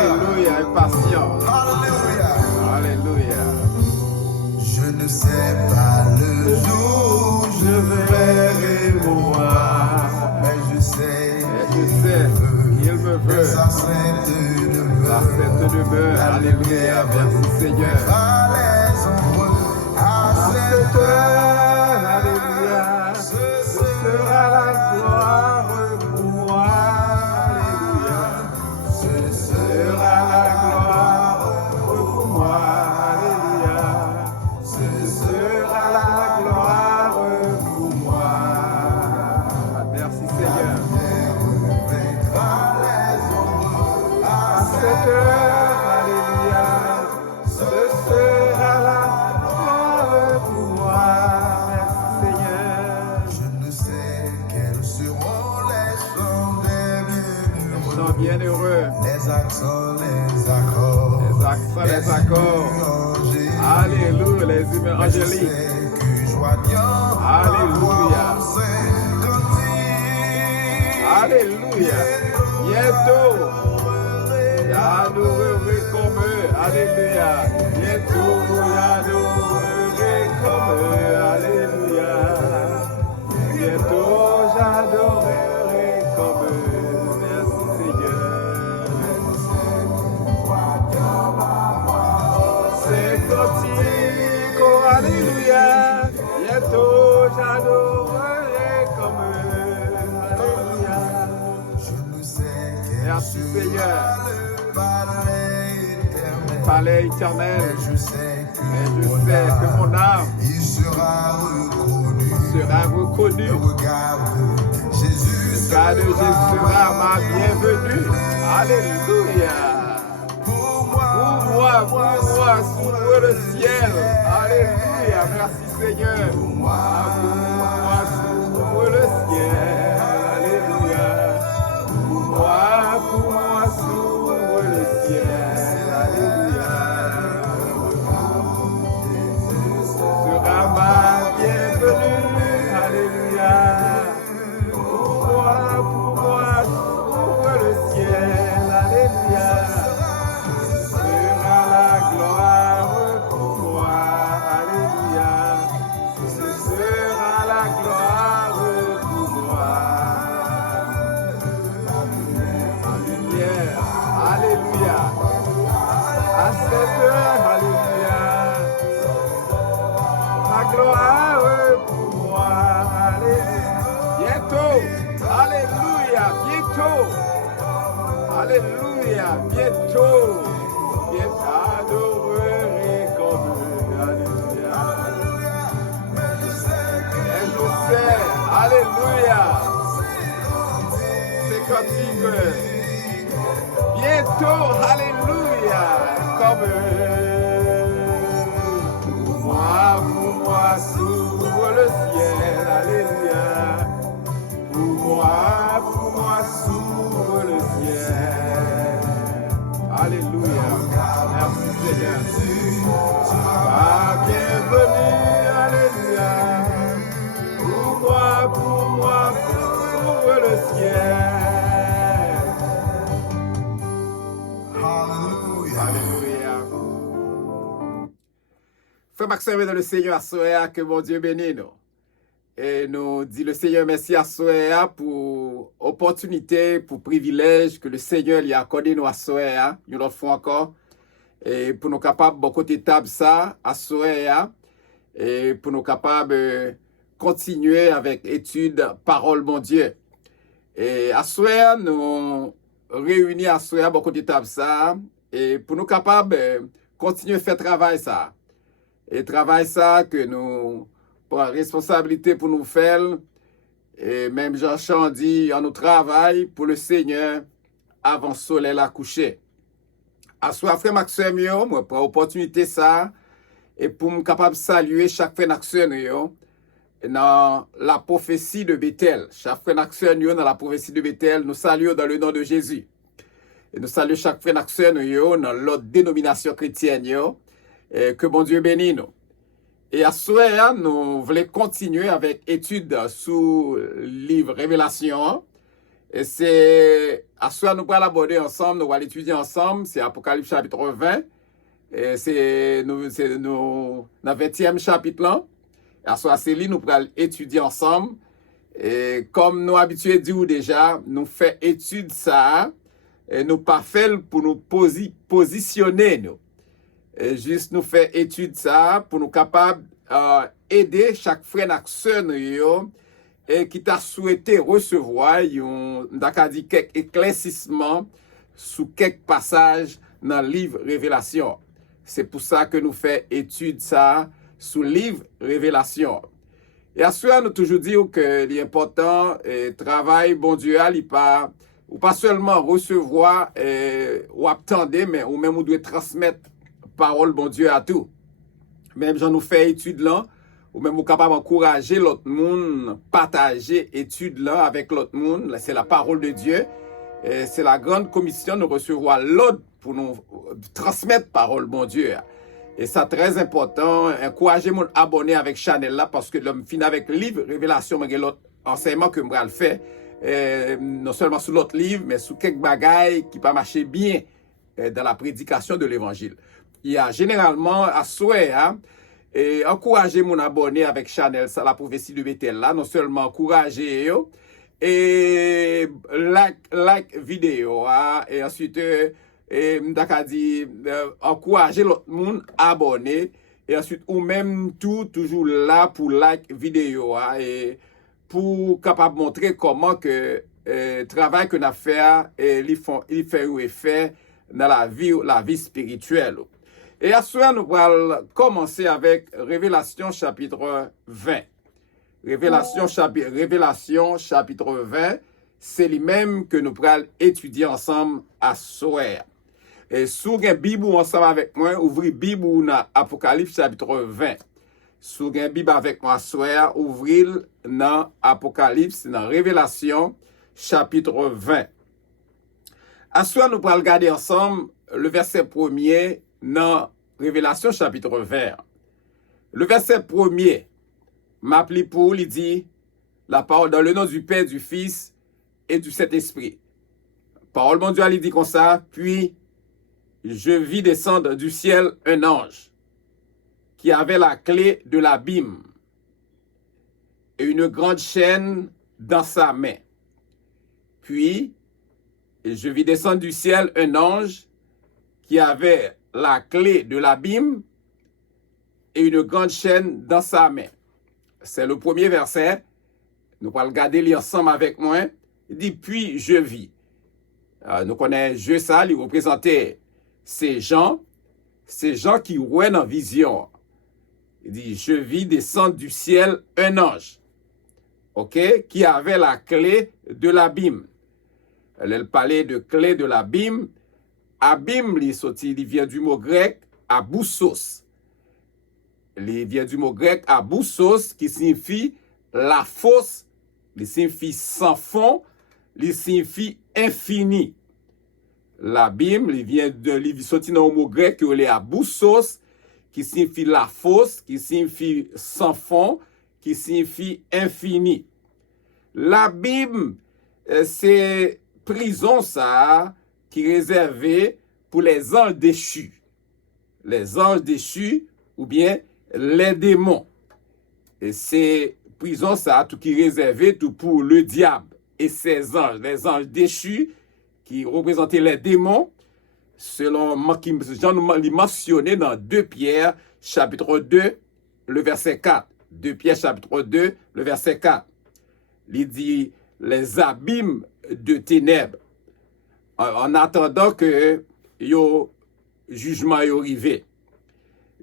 Alléluia, et patient. Alléluia. Alléluia. Je ne sais pas le jour où je verrai mon roi, mais je sais qu'il me veut. Sa sainte demeure. Alléluia, merci Seigneur. À cette heure, Alléluia, ce ce sera la gloire pour moi. Alléluia, ce ce sera la gloire pour moi. Alléluia, ce sera la gloire pour moi. Merci Seigneur. À cette heure, alléluia, ce sera la gloire pour moi. Merci Seigneur. Je ne sais quels seront les chants des Chant bienheureux, les accents, les accords, les accords. Alléluia, les humains angéliques. Alléluia. Alléluia. Bientôt, j'adorerai comme eux. Alléluia. Bientôt, j'adorerai comme eux. Alléluia. Bientôt, j'adorerai comme eux. Merci Seigneur. C'est cantique, oh, alléluia. Bientôt, j'adorerai comme eux. Alléluia. Merci Seigneur. Palais éternel. Et je sais que mon âme sera reconnue. Le regard de Jésus sera ma bienvenue. Alléluia. Pour moi, s'ouvre le ciel. Alléluia. Merci Seigneur. Pour moi, s'ouvre le ciel. Alléluia. Pour moi, s'ouvre le ciel. Alléluia. Sera ma bienvenue. Alléluia. Pour moi, s'ouvre le ciel. Alléluia. Sera la gloire pour moi. Alléluia. Ce sera la gloire pour moi. Lumière. Alléluia. À cette heure, alléluia. La gloire pour moi. Alléluia. Bientôt. Alléluia. Bientôt. Alléluia. Bientôt. Bientôt. Adorerai comme eux. Alléluia. Et je sais. Alléluia. C'est cantique. Bientôt, alléluia, comme pour moi, s'ouvre le ciel, alléluia. Pour moi, s'ouvre le ciel, alléluia. Merci Seigneur. Ah, bienvenue, alléluia. Pour moi, s'ouvre le ciel. Alléluia. Frère Maxime dans le Seigneur à Soéa, que mon Dieu bénisse nous. Et nous dit le Seigneur merci à Soéa pour opportunité, pour privilège que le Seigneur lui a accordé nous à Soéa, nous le font encore. Et pour nous capables, beaucoup d'étapes ça à Soéa, et pour nous capables de continuer avec étude parole mon Dieu. Et à Soéa, nous réunis à Soéa, beaucoup d'étapes ça, et pour nous capables de continuer à faire travail ça. Et travail ça que nous prenons responsabilité pour nous faire. Et même Jean-Chan dit, on nous travaille pour le Seigneur avant le soleil la coucher. À soi, frère Maxime, moi, pour l'opportunité ça, et pour me capable de saluer chaque frère Maxime, dans la prophétie de Bethel. Chaque frère Maxime, dans la prophétie de Bethel, nous saluons dans le nom de Jésus. Et nous saluons chaque frère Maxime, dans l'autre dénomination chrétienne, et que bon Dieu bénisse nous. Et à ce moment, nous voulons continuer avec étude sous le livre Révélation. Et c'est, à ce nous allons l'aborder ensemble, nous allons l'étudier ensemble, c'est Apocalypse chapitre 20. Et c'est nous, dans le 20e chapitre là. À ce moment-là, nous allons étudier ensemble. Et comme nous habitués dire déjà, nous faisons étude ça, et nous pas fait pour nous positionner nous. Et juste nous faire étude ça pour nous capables aider chaque frère et sœur et qui t'a souhaité recevoir dit quelques éclaircissements sous quelques passages dans le livre Révélation. C'est pour ça que nous faisons étude ça sous le livre Révélation. Et à cela, nous toujours dit que l'important travail, bon Dieu, ou pas seulement recevoir ou attendre, mais ou même on doit transmettre parole, bon Dieu, à tout. Même j'en nous fait étude là, ou même on capable d'encourager l'autre monde, partager étude là avec l'autre monde. C'est la parole de Dieu. C'est la grande commission de recevoir l'autre pour nous transmettre parole, bon Dieu. Et ça très important, encourager mon abonné avec Chanel là parce que l'homme finit avec le livre Révélation, mais l'autre enseignement que je le fait, non seulement sur l'autre livre, mais sur quelques bagailles qui pas marcher bien dans la prédication de l'évangile. Il y a généralement à souhait, et encourager mon abonné avec Chanel, ça la prophétie de Bethel là, non seulement encourager yo, et like vidéo, et ensuite et m'daka dit encourager l'autre monde abonner et ensuite ou même toujours là pour like vidéo et pour capable montrer comment que travail que n'a fait et il fait ou effet dans la vie spirituelle. Et à ce moment nous allons commencer avec Révélation chapitre 20. Révélation chapitre 20, c'est lui-même que nous allons étudier ensemble à soir. Et si vous avez une Bible ensemble avec moi, ouvrez Bible dans Apocalypse chapitre 20. Si vous avez une Bible avec moi ce soir, ouvrez dans Apocalypse, dans Révélation chapitre 20. À ce soir, nous allons regarder ensemble le verset 1er dans Révélation chapitre 20. Le verset 1er, m'appelé pour, il dit, la parole dans le nom du Père, du Fils et du Saint-Esprit. Parole mondiale, il dit comme ça, puis je vis descendre du ciel un ange qui avait la clé de l'abîme et une grande chaîne dans sa main. Puis, je vis descendre du ciel un ange qui avait la clé de l'abîme et une grande chaîne dans sa main. C'est le premier verset. Nous allons regarder ensemble avec moi. Il dit, puis je vis. Nous connaissons ça, il représentait ces gens qui voient en vision. Il dit, je vis descendre du ciel un ange, qui avait la clé de l'abîme. Elle parlait de clé de l'abîme. Abîme, il vient du mot grec aboussos. Il vient du mot grec aboussos, qui signifie la fosse, il signifie sans fond, il signifie infini. L'abîme, il vient sorti dans le mot grec qui est aboussos, qui signifie la fosse, qui signifie sans fond, qui signifie infini. L'abîme, c'est prison ça, qui est réservée pour les anges déchus. Les anges déchus ou bien les démons. Et c'est prison ça, tout qui est réservé tout pour le diable et ses anges, les anges déchus qui représentaient les démons, selon Jean nous mentionné dans 2 Pierre chapitre 2, le verset 4. 2 Pierre chapitre 2, le verset 4. Il dit les abîmes de ténèbres en attendant que le jugement est arrivé.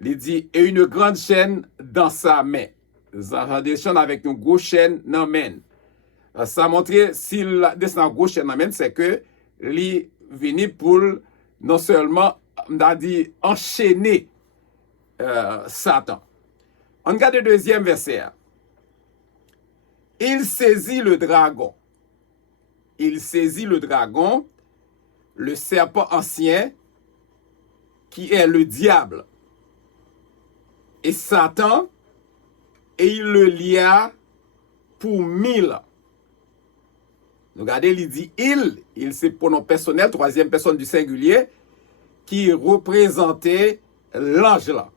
Il dit et une grande chaîne dans sa main. Des chaînes avec une grosse chaîne dans la main. Ça montre s'il descend une grosse chaîne dans la main, c'est que il venu pour non seulement enchaîner Satan. On regarde le deuxième verset. Il saisit le dragon. Il saisit le dragon, le serpent ancien, qui est le diable, et Satan, et il le lia pour 1000 ans. Nous regardez, il dit il c'est pronom personnel, troisième personne du singulier, qui représentait l'ange là.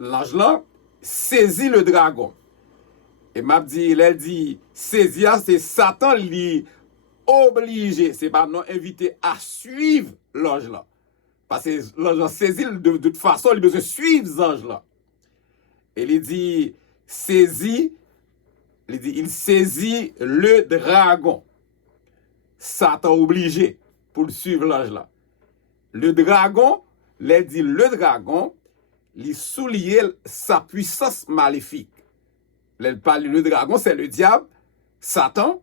L'ange là saisit le dragon. Et m'a dit, il dit, saisir, c'est Satan lui obligé, c'est pas non invité à suivre l'ange là. Parce que l'ange saisit de toute façon, il a besoin de suivre l'ange là. Et il dit, il saisit le dragon. Satan obligé pour suivre l'ange là. Le dragon, il dit le dragon, il souligne sa puissance maléfique. Le dragon, c'est le diable, Satan.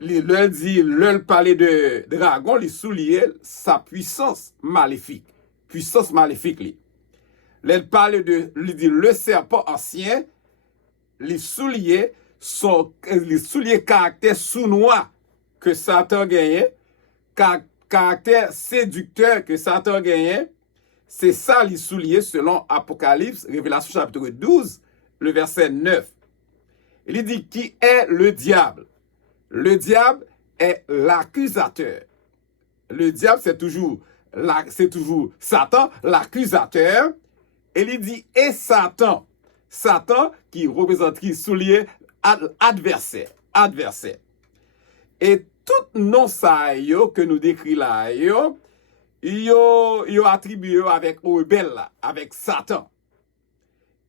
Il dit, le parler de dragon, il souligne sa puissance maléfique. Puissance maléfique, lui. Il parle de, il dit, le serpent ancien, il souligne caractère sournois que Satan gagnait, caractère séducteur que Satan gagnait. C'est ça, il souligne selon Apocalypse, Révélation chapitre 12, le verset 9. Il dit, qui est le diable? Le diable est l'accusateur. Le diable, c'est toujours Satan, l'accusateur. Et il dit, et Satan. Satan qui représente, qui souligne adversaire. Et tout nom ça que nous décrit là, yo attribué avec rebelle, avec Satan.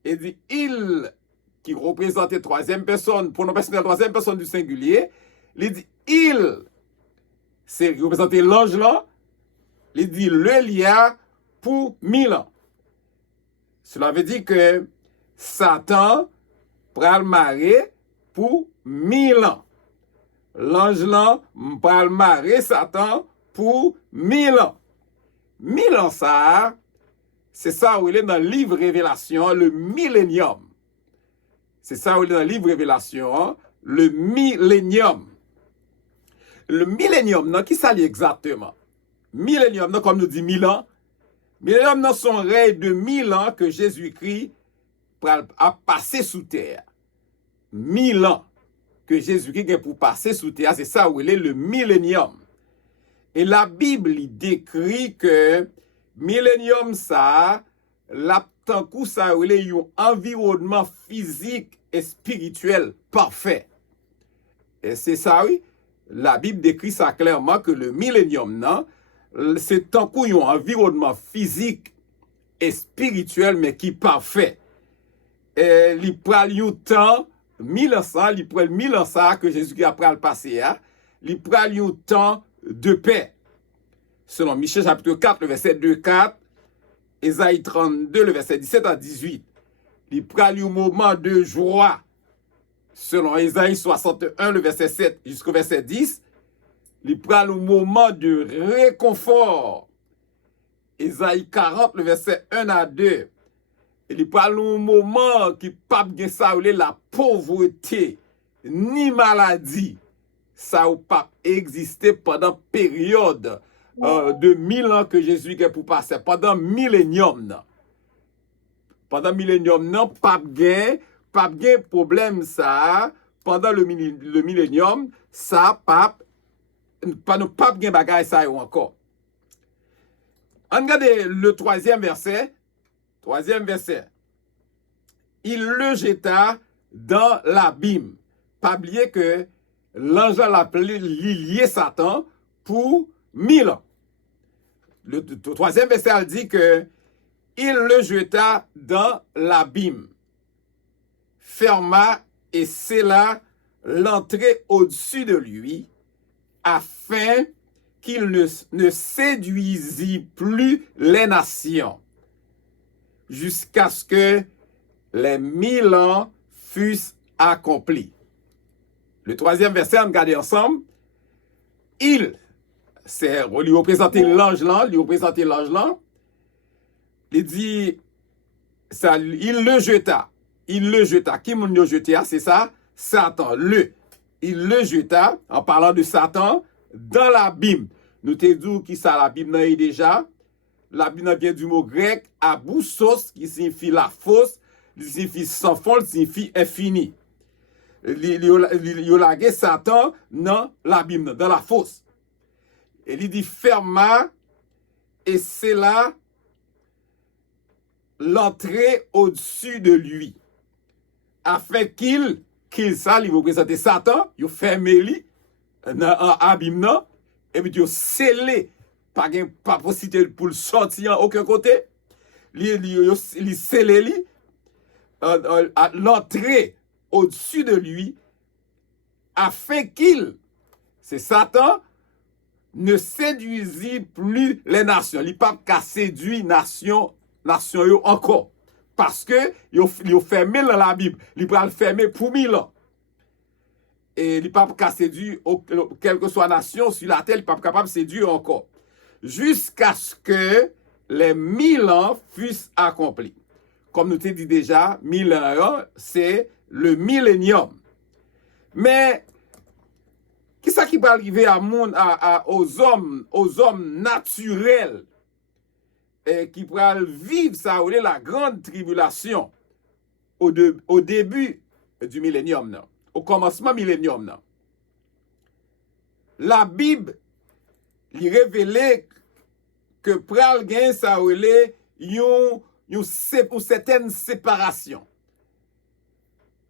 Et dit, il qui représentait troisième personne, pronom personnel troisième personne du singulier, il dit, c'est représenter l'ange là, il dit, le lien pour 1000 ans. Cela veut dire que Satan pral marrer pour 1000 ans. L'ange là pral marrer Satan pour 1000 ans. 1000 ans ça, c'est ça où il est dans le livre Révélation, le millénium. C'est ça où il est dans le livre Révélation, le millénium. Le millénium, non, qui ça dit exactement? Millénium, non, comme nous dit 1000 ans. Millénium, non, son règne de 1000 ans que Jésus-Christ a passé sous terre. 1000 ans que Jésus-Christ a pour passer sous terre, c'est ça où il est le millénium. Et la Bible il décrit que millénium ça, tant coup ça où il est un environnement physique et spirituel parfait. Et c'est ça, oui. La Bible décrit ça clairement que le millénium, non, c'est tant coup un environnement physique et spirituel, mais qui parfait. Et il prend un temps, 1100, il prend 1100 que Jésus a pris le passé, il prend un temps de paix. Selon Michée chapitre 4, le verset 2-4, Ésaïe 32, le verset 17 à 18. Il prend un moment de joie. Selon Ésaïe 61, le verset 7 jusqu'au verset 10, il prend un moment de réconfort. Ésaïe 40, le verset 1 à 2. Il parle un moment qui pas bien ça la pauvreté ni maladie. Ça ou pas existé pendant période de 1000 ans que Jésus est pour passer, pendant millénium. Pendant millénium, non, pas bien problème ça, pendant le millénium, ça pas bien bagaille ça encore. On regarde le troisième verset. Il le jeta dans l'abîme. Pas oublier que l'ange a lié Satan pour 1000 ans. Le troisième verset elle dit que il le jeta dans l'abîme, ferma et scella l'entrée au-dessus de lui, afin qu'il ne séduisit plus les nations, jusqu'à ce que les 1000 ans fussent accomplis. Le troisième verset, on regarde ensemble. Il lui représentait l'ange là, il dit, ça, il le jeta. Qui m'a le jeté, c'est ça? Satan. Il le jeta, en parlant de Satan, dans l'abîme. Nous te dit qui ça l'abîme est déjà. L'abîme vient du mot grec aboussos, qui signifie la fosse, qui signifie sans fond, qui signifie infini. Yo lage Satan dans l'abîme, dans la fosse. Et il dit ferma, et c'est là l'entrée au-dessus de lui. Afin qu'il ça, il va présenter Satan, il ferme lui dans l'abîme, et puis il scellé, pas possibilité pour le sortir en aucun côté. Il scellé lui, l'entrée au-dessus de lui, afin qu'il, c'est Satan, ne séduisit plus les nations. Il pas qu'à séduire nation yo encore. Parce que il fermé dans la Bible. Il va le fermer pour 1000 ans. Et il pas qu'à séduire quelle que soit nation sur la terre, il pas capable de séduire encore. Jusqu'à ce que les 1000 ans fussent accomplis. Comme nous t'ai dit déjà, 1000 ans, c'est le millénium. Mais qui ça qui va arriver aux hommes naturels et qui pourraient vivre ça, la grande tribulation au début du millénium, non? Au commencement millénium, non? La Bible lui révélait que pral gen ça une certaine séparation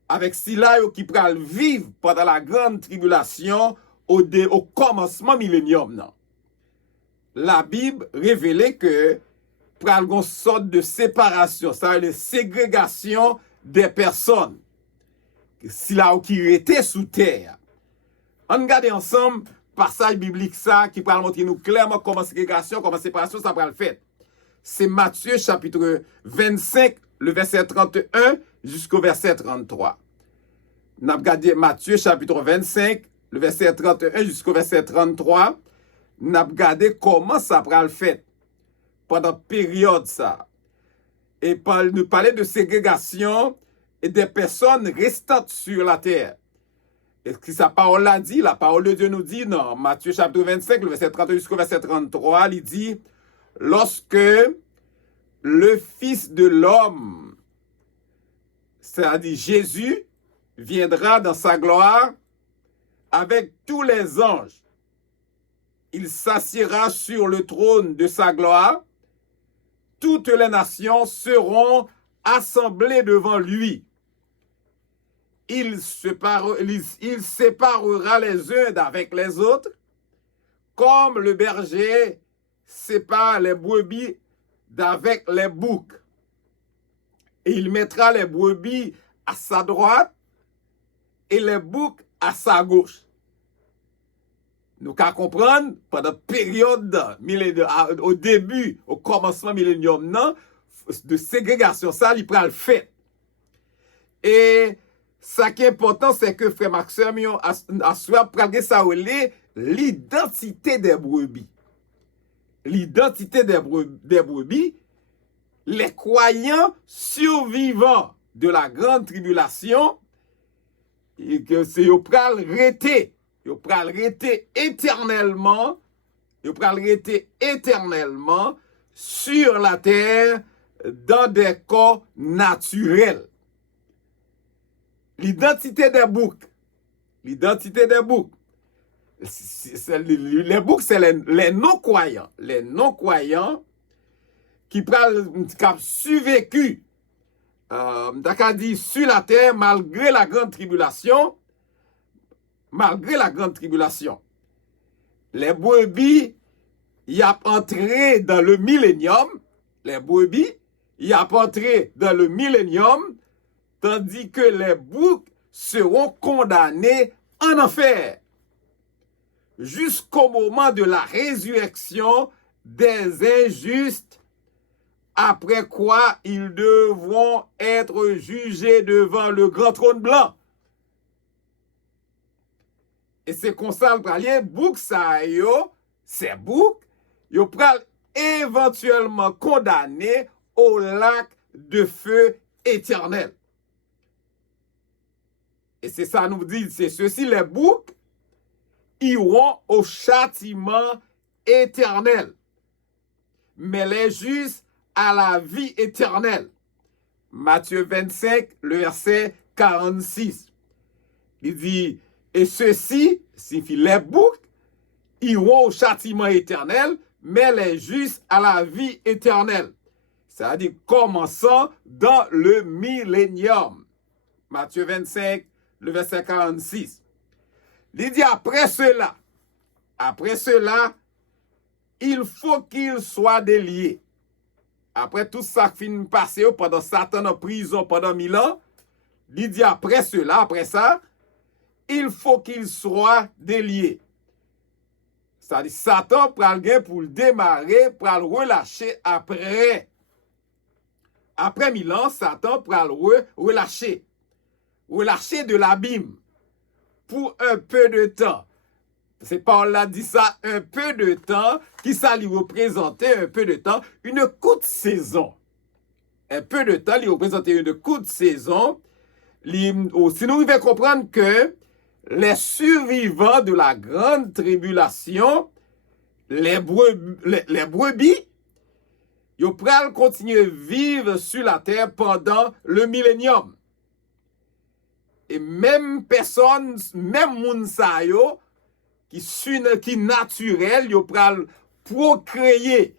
avec ceux-là qui pral vivre pendant la grande tribulation au commencement millénium, non? La Bible révélait que pral une sorte de séparation, ça veut dire ségrégation des personnes qui étaient sous terre. On regarde ensemble passage biblique ça qui pral montrer nous clairement comment ségrégation, comment séparation ça pral fait. C'est Matthieu chapitre 25, le verset 31 jusqu'au verset 33. N'a regardé Matthieu chapitre 25, le verset 31 jusqu'au verset 33. N'a regardé comment ça pral fait pendant période ça. Et nous parler de ségrégation et des personnes restantes sur la terre. Et ce que sa parole a dit, la parole de Dieu nous dit dans Matthieu chapitre 25, le verset 31 jusqu'au verset 33, il dit lorsque le Fils de l'homme, c'est-à-dire Jésus, viendra dans sa gloire avec tous les anges, il s'assiera sur le trône de sa gloire, toutes les nations seront assemblées devant lui. Il séparera les uns d'avec les autres, comme le berger sépare les brebis d'avec les boucs. Et il mettra les brebis à sa droite et les boucs à sa gauche. Nous qu'à comprendre, pendant la période au début, au commencement millénium, non, de ségrégation, ça, il prend le fait. Et ça qui est important, c'est que frère Maxime a soit prendre ça l'identité des brebis. L'identité des brebis, les croyants survivants de la grande tribulation, et que c'est au pral rester éternellement sur la terre dans des corps naturels. L'identité des boucs. Les boucs, c'est les non-croyants. Les non-croyants qui ont survécu, sur la terre malgré la grande tribulation. Les brebis, y a entré dans le millénium. Tandis que les boucs seront condamnés en enfer jusqu'au moment de la résurrection des injustes, après quoi ils devront être jugés devant le grand trône blanc. Et c'est comme ça le pralien, bouc ça yo, c'est bouc, yo pral éventuellement condamné au lac de feu éternel. Et c'est ça nous dit, c'est ceci, les boucs iront au châtiment éternel, mais les justes à la vie éternelle. Matthieu 25, le verset 46. Il dit, et ceci signifie les boucs iront au châtiment éternel, mais les justes à la vie éternelle. C'est-à-dire commençant dans le millénium. Matthieu 25, le verset 46. Il dit après cela, il faut qu'il soit délié. Après tout ça qui finit passé pendant Satan en prison pendant 1000 ans, il dit après ça, il faut qu'il soit délié. C'est-à-dire Satan prend le gain pour le démarrer, pour le relâcher après. Après 1000 ans, Satan prend le relâcher. Relâcher de l'abîme pour un peu de temps. C'est Paul a dit ça, un peu de temps, qui ça lui représentait un peu de temps, une courte saison. Un peu de temps, lui représentait une courte saison. Si nous devons comprendre que les survivants de la grande tribulation, les brebis, ils pourront continuer à vivre sur la terre pendant le millénium. Et même personne, même moun sa yo, qui naturel, yo pral procréer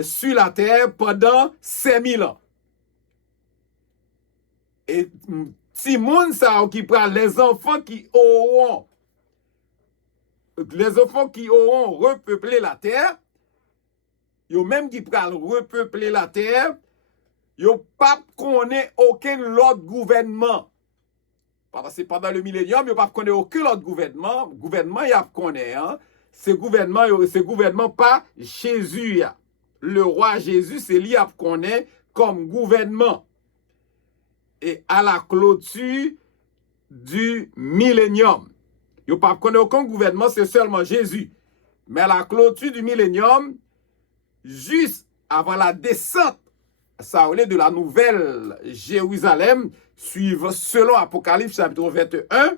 sur la terre pendant 5000 ans. Et si moun sa yo qui pral les enfants qui auront repeuplé la terre, yo même qui pral repeupler la terre, yo pas connaît aucun autre gouvernement. Parce que pendant le millénium, il n'y a pas connaît aucun autre gouvernement. Gouvernement, il y a connaît. Hein? Ce gouvernement pas Jésus. Le roi Jésus, c'est lui qui connaît comme gouvernement. Et à la clôture du millénium, il n'y a pas connaît aucun gouvernement, c'est seulement Jésus. Mais à la clôture du millénium, juste avant la descente, ça de la nouvelle Jérusalem, selon Apocalypse chapitre 21,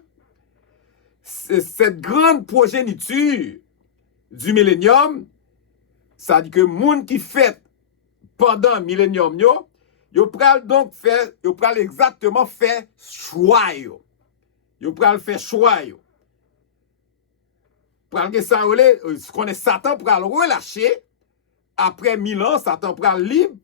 cette grande progéniture du millénium, ça dit que moun qui fait pendant le millénium, yo pral donc faire, yo pral exactement faire choix yo. Yo pral faire choix yo. Pral que ça ce qu'on est Satan pral relâcher après 1000 ans, Satan pral libre.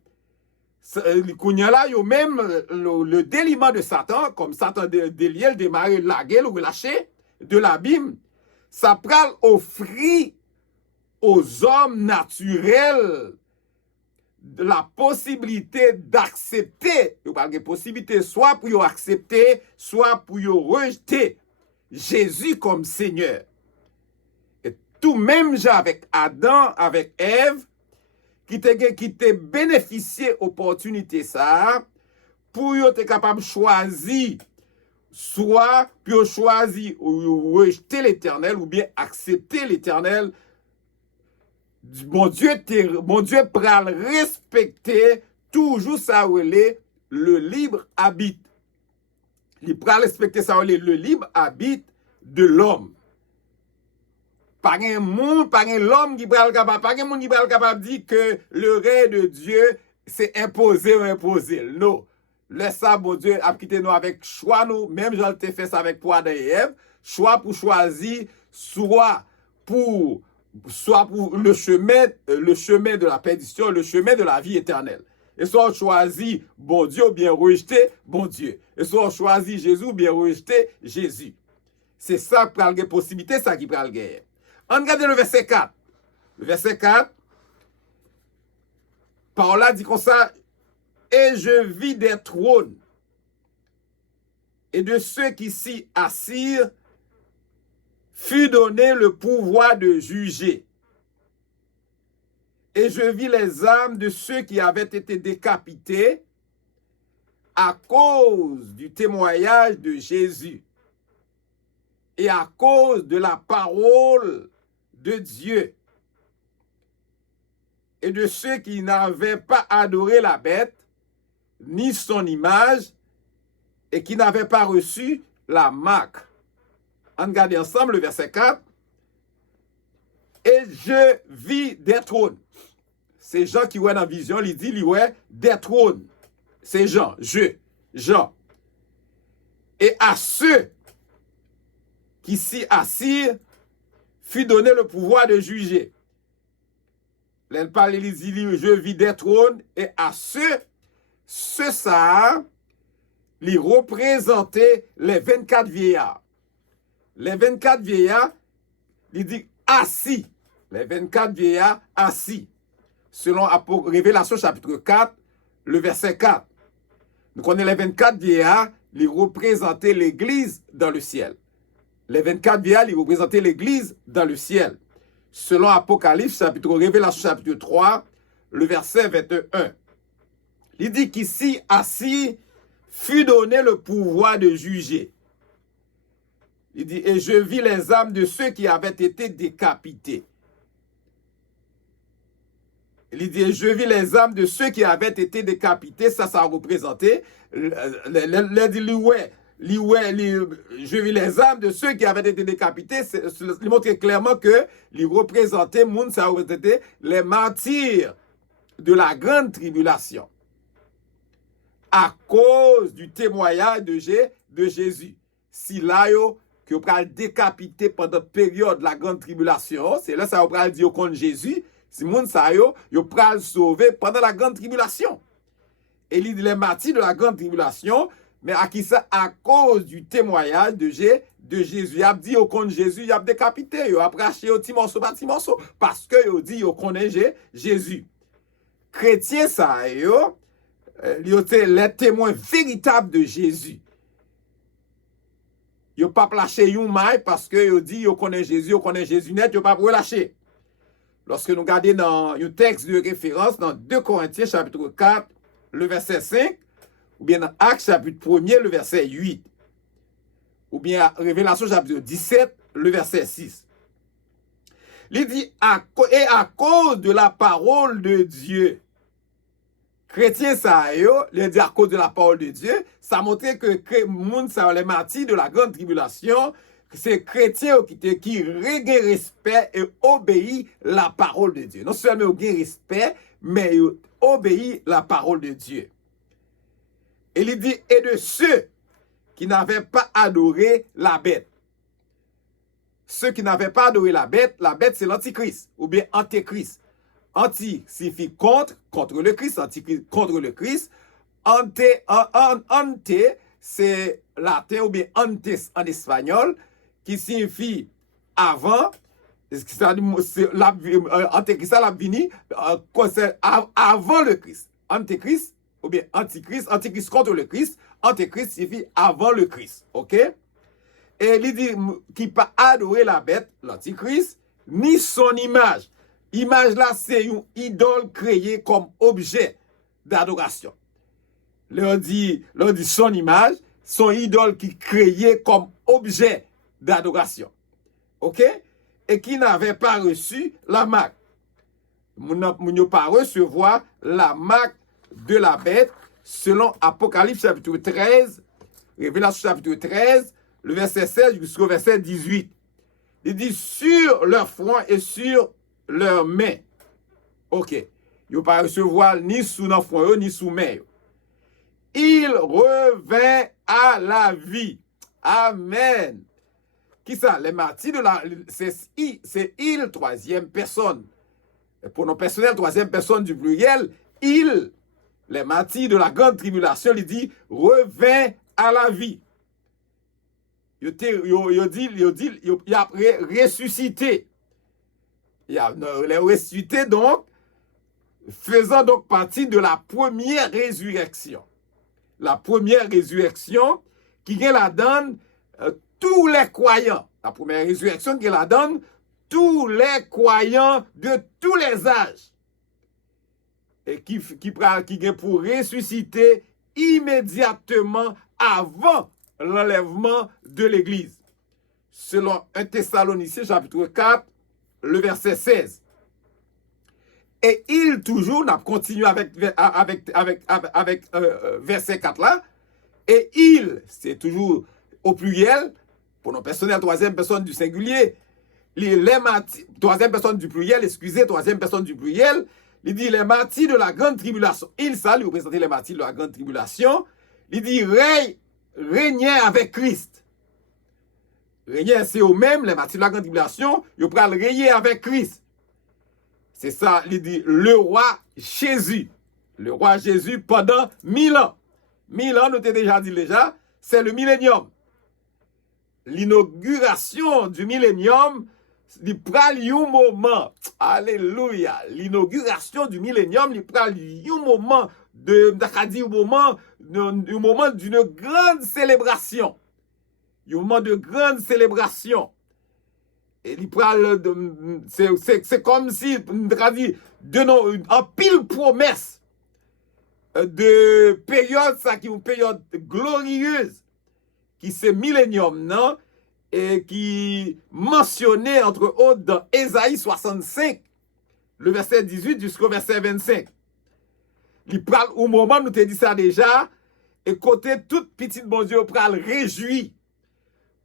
Là, yo même le déliement de Satan, comme Satan délié, le démarrer, laguer, le relâcher de l'abîme, ça pral offrir aux hommes naturels la possibilité d'accepter, il parle de possibilité soit pour accepter, soit pour rejeter Jésus comme Seigneur. Et tout même avec Adam, avec Ève, qui te bénéficié opportunité ça, pour être capable de choisir, soit pour choisir ou rejeter l'Éternel, ou bien accepter l'Éternel. Mon Dieu pral respecter toujours ça le libre habite. Il pral respecter ça le libre habite de l'homme. Pas un monde, pas un l'homme qui pral capable, pas un monde qui pral capable dire que le règne de Dieu c'est imposé ou imposé. Non. Laisse ça, bon Dieu, a quitté nous avec choix nous, même j'en t'ai fait ça avec Adam et Ève, choix pour choisir soit pour le chemin de la perdition, le chemin de la vie éternelle. Et soit on choisit bon Dieu ou bien rejeter bon Dieu. Et soit on choisit Jésus ou bien rejeter Jésus. C'est ça qui pral possibilité, ça qui pral guerre. On regarde le verset 4. Le verset 4, par là dit comme ça, et je vis des trônes et de ceux qui s'y assirent fut donné le pouvoir de juger. Et je vis les âmes de ceux qui avaient été décapités à cause du témoignage de Jésus et à cause de la parole de Dieu et de ceux qui n'avaient pas adoré la bête ni son image et qui n'avaient pas reçu la marque. On regarde ensemble le verset 4. Et je vis des trônes. C'est Jean qui voit dans la vision, il dit, il voit des trônes. C'est Jean. Et à ceux qui s'y assirent fut donné le pouvoir de juger. Elle parle, il dit, je vis des trônes, et à ceux ça, les représenter les 24 vieillards. Les 24 vieillards, il dit assis. Les 24 vieillards assis. Selon Révélation chapitre 4, le verset 4. Donc on est les 24 vieillards, ils représentaient l'église dans le ciel. Les 24 vieillards, ils représentaient l'église dans le ciel. Selon Apocalypse, Révélation chapitre 3, le verset 21. Il dit qu'ici, assis, fut donné le pouvoir de juger. Il dit, et je vis les âmes de ceux qui avaient été décapités. Il dit, je vis les âmes de ceux qui avaient été décapités. Ça représentait, je vis les âmes de ceux qui avaient été décapités. Il montre clairement que il représentait, ça représentait les martyrs de la grande tribulation à cause du témoignage de Jésus. Si là, que vous allez décapiter pendant la période de la grande tribulation, c'est là ça vous allez dire contre Jésus, si moun sa yo pral sauver pendant la grande tribulation. Et il dit les martyrs de la grande tribulation, mais à qui ça? À cause du témoignage de Jésus. Il a dit au contre Jésus, il a décapité, il a praché au petit morceau, parce que il dit au connaît Jésus. Chrétiens ça yo, les témoins véritables de Jésus. Yo pas lâché yon maille parce que yo dit yo connaît Jésus net, yo pas pour lâcher. Lorsque nous regardons dans un texte de référence dans 2 Corinthiens chapitre 4, le verset 5, ou bien dans Actes chapitre 1er, le verset 8, ou bien Révélation chapitre 17, le verset 6. Il dit, et à cause de la parole de Dieu, chrétiens ça il dit à cause de la parole de Dieu, ça montrait que les martyrs de la grande tribulation, c'est chrétiens qui regagnent respect et obéissent la parole de Dieu. Non seulement ils respect, mais ils obéissent la parole de Dieu. Et il dit, et de ceux qui n'avaient pas adoré la bête. Ceux qui n'avaient pas adoré la bête c'est l'antichrist, ou bien antéchrist. Anti signifie contre le Christ, antichrist contre le Christ. Ante, c'est latin, ou bien antes en espagnol, qui signifie avant, antéchrist l'a vini, avant le Christ. Antéchrist, ou bien antichrist contre le Christ, antéchrist signifie avant le Christ, ok? Et il dit qui pas adorer la bête, l'antichrist, ni son image. Image là, c'est une idole créée comme objet d'adoration. L'on dit son image, son idole qui créée comme objet d'adoration. OK? Et qui n'avait pas reçu la marque. Moun n'a pas recevoir la marque de la bête selon Apocalypse chapitre 13, Révélation chapitre 13, le verset 16 jusqu'au verset 18. Il dit sur leur front et sur leurs mains. OK. Ils n'ont pas recevoir ni sous leur front ni sous main. Il revint à la vie. Amen. Qui ça? Les martyrs de la... C'est il, troisième personne. Pronom personnel, troisième personne du pluriel. Il, les martyrs de la grande tribulation, il dit, revint à la vie. Il a ressuscité. Il a ressuscité donc, faisant donc partie de la première résurrection. La première résurrection qui la donne tous les croyants. La première résurrection qui la donne tous les croyants de tous les âges. Et qui vient pour ressusciter immédiatement avant l'enlèvement de l'Église. Selon 1 Thessaloniciens chapitre 4, le verset 16. Et il toujours, on a continué avec verset 4 là, et il, c'est toujours au pluriel, pronom personnel, troisième personne du singulier, troisième personne du pluriel, troisième personne du pluriel, il dit les martyrs de la grande tribulation. Il, ça, lui représenter les martyrs de la grande tribulation. Il dit régner avec Christ. Régner, c'est eux-mêmes, les martyrs de la grande tribulation, ils pral régner avec Christ. C'est ça, il dit le roi Jésus. Le roi Jésus pendant 1000 ans. 1000 ans, nous t'ai déjà dit déjà, c'est le millénium. L'inauguration du millénium, il pral un moment, alléluia, l'inauguration du millénium, il pral un moment un moment d'une grande célébration. Un moment de grande célébration. Et il pral, c'est comme si, en pile promesse de période, ça qui est une période glorieuse, qui c'est millénium, non? Et qui mentionnait entre autres dans Ésaïe 65, le verset 18 jusqu'au verset 25. Il parle au moment, nous te dit ça déjà, et côté toute petite bon Dieu pral réjoui.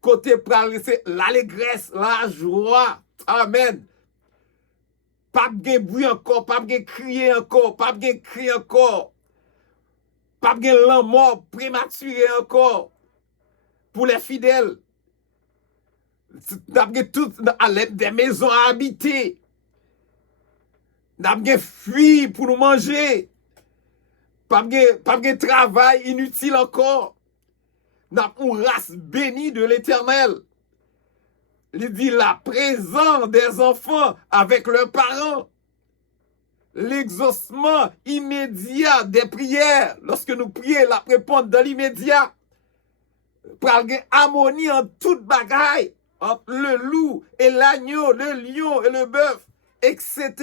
Côté pral c'est l'allégresse, la joie. Amen. Pas de bruit encore, pas de crier encore, pas de crier encore. Pas de la mort prématurée encore. Pour les fidèles. D'après tout à l'aide des maisons à habiter. D'après fui pour nous manger. Pas de travail inutile encore. D'après une race bénie de l'Éternel. Il dit la présence des enfants avec leurs parents. L'exaucement immédiat des prières. Lorsque nous prions, la réponse dans l'immédiat. Pral gen harmonie en toute bagaille. Entre le loup et l'agneau, le lion et le bœuf, etc.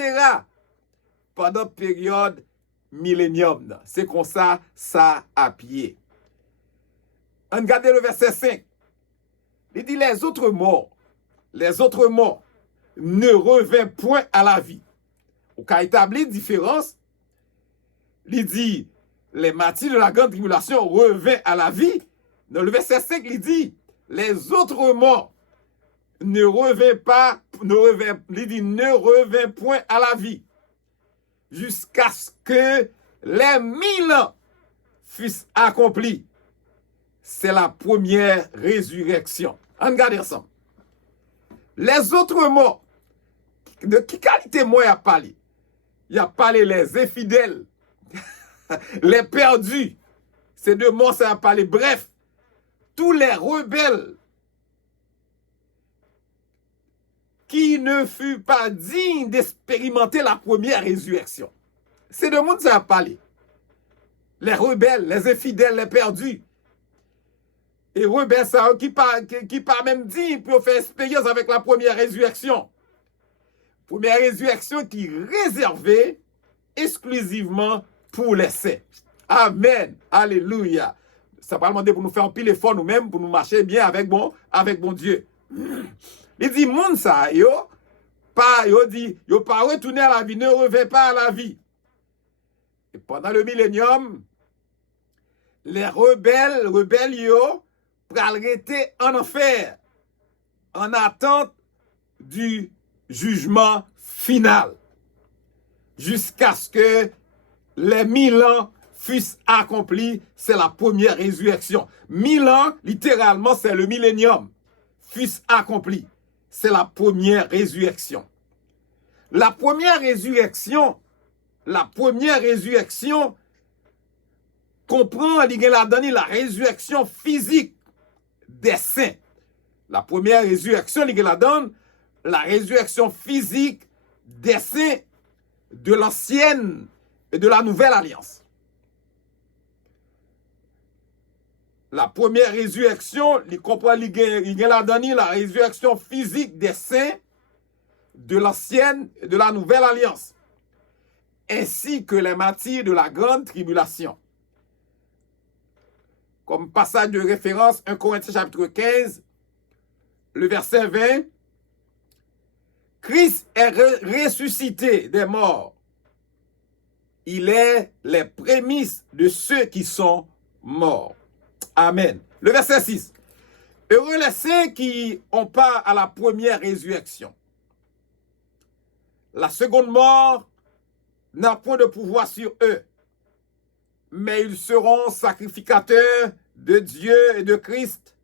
Pendant période millénium. C'est comme ça à pied. On regarde le verset 5. Il dit les autres morts ne revinrent point à la vie. Au cas établi différence, il dit les martyrs de la grande tribulation revinrent à la vie. Dans le verset 5, il dit les autres morts ne revinrent point à la vie jusqu'à ce que les 1000 ans fussent accomplis. C'est la première résurrection. On regarde ça. Les autres morts, de qui qualité moi il a parlé? Il a parlé les infidèles, les perdus. Ces deux morts, ça a parlé. Bref, tous les rebelles qui ne furent pas dignes d'expérimenter la première résurrection. C'est de monde ça a parlé. Les rebelles, les infidèles, les perdus. Et rebelles, ça qui pas même dignes pour faire expérience avec la première résurrection. Première résurrection qui est réservée exclusivement pour les saints. Amen. Alléluia. Ça va demander pour nous faire un pile effort nous-mêmes, pour nous marcher bien avec bon Dieu. Il dit, moun ça, yo pas retourner à la vie, ne revient pas à la vie. Et pendant le millénium, les rebelles, yo, pral rester en enfer, en attente du jugement final. Jusqu'à ce que les 1000 ans fussent accomplis, c'est la première résurrection. 1000 ans, littéralement, c'est le millénium. Fussent accomplis. C'est la première résurrection. La première résurrection comprend la résurrection physique des saints. La première résurrection, la résurrection physique des saints de l'ancienne et de la nouvelle alliance. La première résurrection, il comprend la résurrection physique des saints de l'ancienne et de la nouvelle alliance, ainsi que les martyrs de la grande tribulation. Comme passage de référence, 1 Corinthiens chapitre 15, le verset 20, Christ est ressuscité des morts. Il est les prémices de ceux qui sont morts. Amen. Le verset 6. Heureux les saints qui ont part à la première résurrection. La seconde mort n'a point de pouvoir sur eux, mais ils seront sacrificateurs de Dieu et de Christ,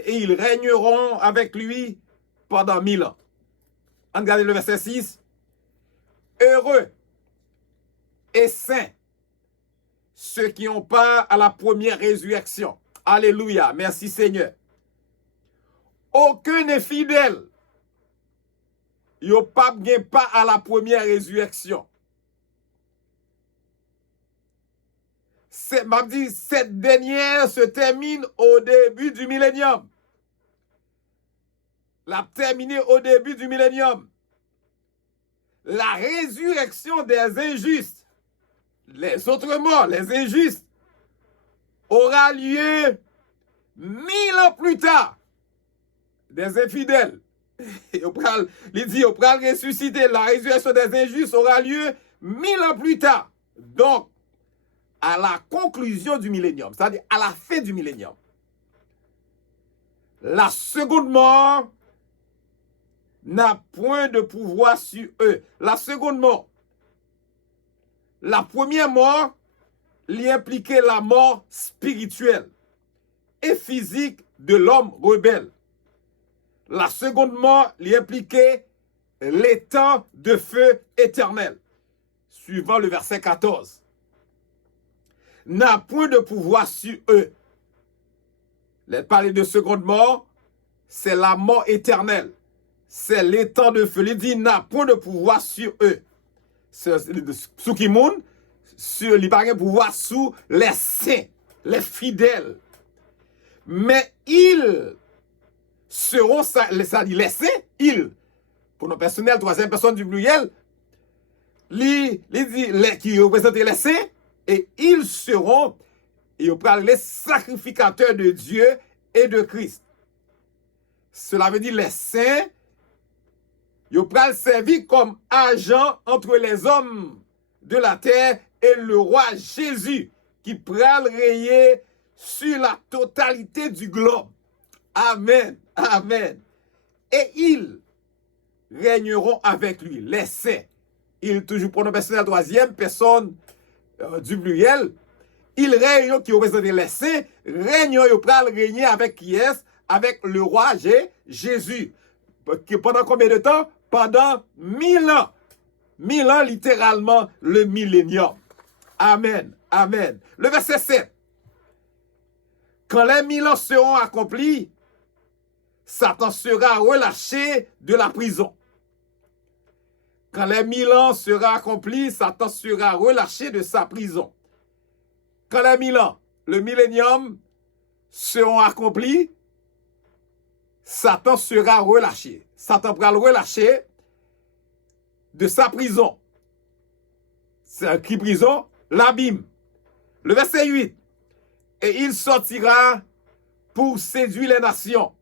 et ils régneront avec lui pendant 1000 ans. Regardez le verset 6. Heureux et saints ceux qui ont part à la première résurrection. Alléluia. Merci Seigneur. Aucun n'est fidèle. Il n'y a pas à la première résurrection. Cette dernière se termine au début du millénium. La terminée au début du millénium. La résurrection des injustes, les autres morts, les injustes, aura lieu 1000 ans plus tard. Des infidèles. Il dit, on va ressusciter. La résurrection des injustes aura lieu 1000 ans plus tard. Donc, à la conclusion du millénium, c'est-à-dire à la fin du millénium, la seconde mort n'a point de pouvoir sur eux. La seconde mort. La première mort lui impliquait la mort spirituelle et physique de l'homme rebelle. La seconde mort lui impliquait l'étang de feu éternel. Suivant le verset 14. N'a point de pouvoir sur eux. Les parler de seconde mort, c'est la mort éternelle. C'est l'étang de feu. Il dit, n'a point de pouvoir sur eux. Sous qui monde, il n'y a pas de pouvoir sous les saints, les fidèles. Mais ils seront, ça dit les saints, ils, pour nos personnels, troisième personne du pluriel, il dit qui représentent les saints, et ils seront, les sacrificateurs de Dieu et de Christ. Cela veut dire les saints, ils pral servir comme agent entre les hommes de la terre et le roi Jésus qui pral régner sur la totalité du globe. Amen. Amen. Et ils régneront avec lui, les saints. Il toujours pronom personnel troisième personne du pluriel. Ils règnent qui représentent les saints, règnent, ils pral régner avec qui est? Avec le roi Jésus. Pendant combien de temps? Pendant 1000 ans. 1000 ans, littéralement, le millénium. Amen. Amen. Le verset 7. Quand les 1000 ans seront accomplis, Satan sera relâché de la prison. Quand les 1000 ans seront accomplis, Satan sera relâché de sa prison. Quand les 1000 ans, le millénium, seront accomplis, Satan sera relâché. Satan pourra le relâcher de sa prison. C'est qui prison? L'abîme. Le verset 8. Et il sortira pour séduire les nations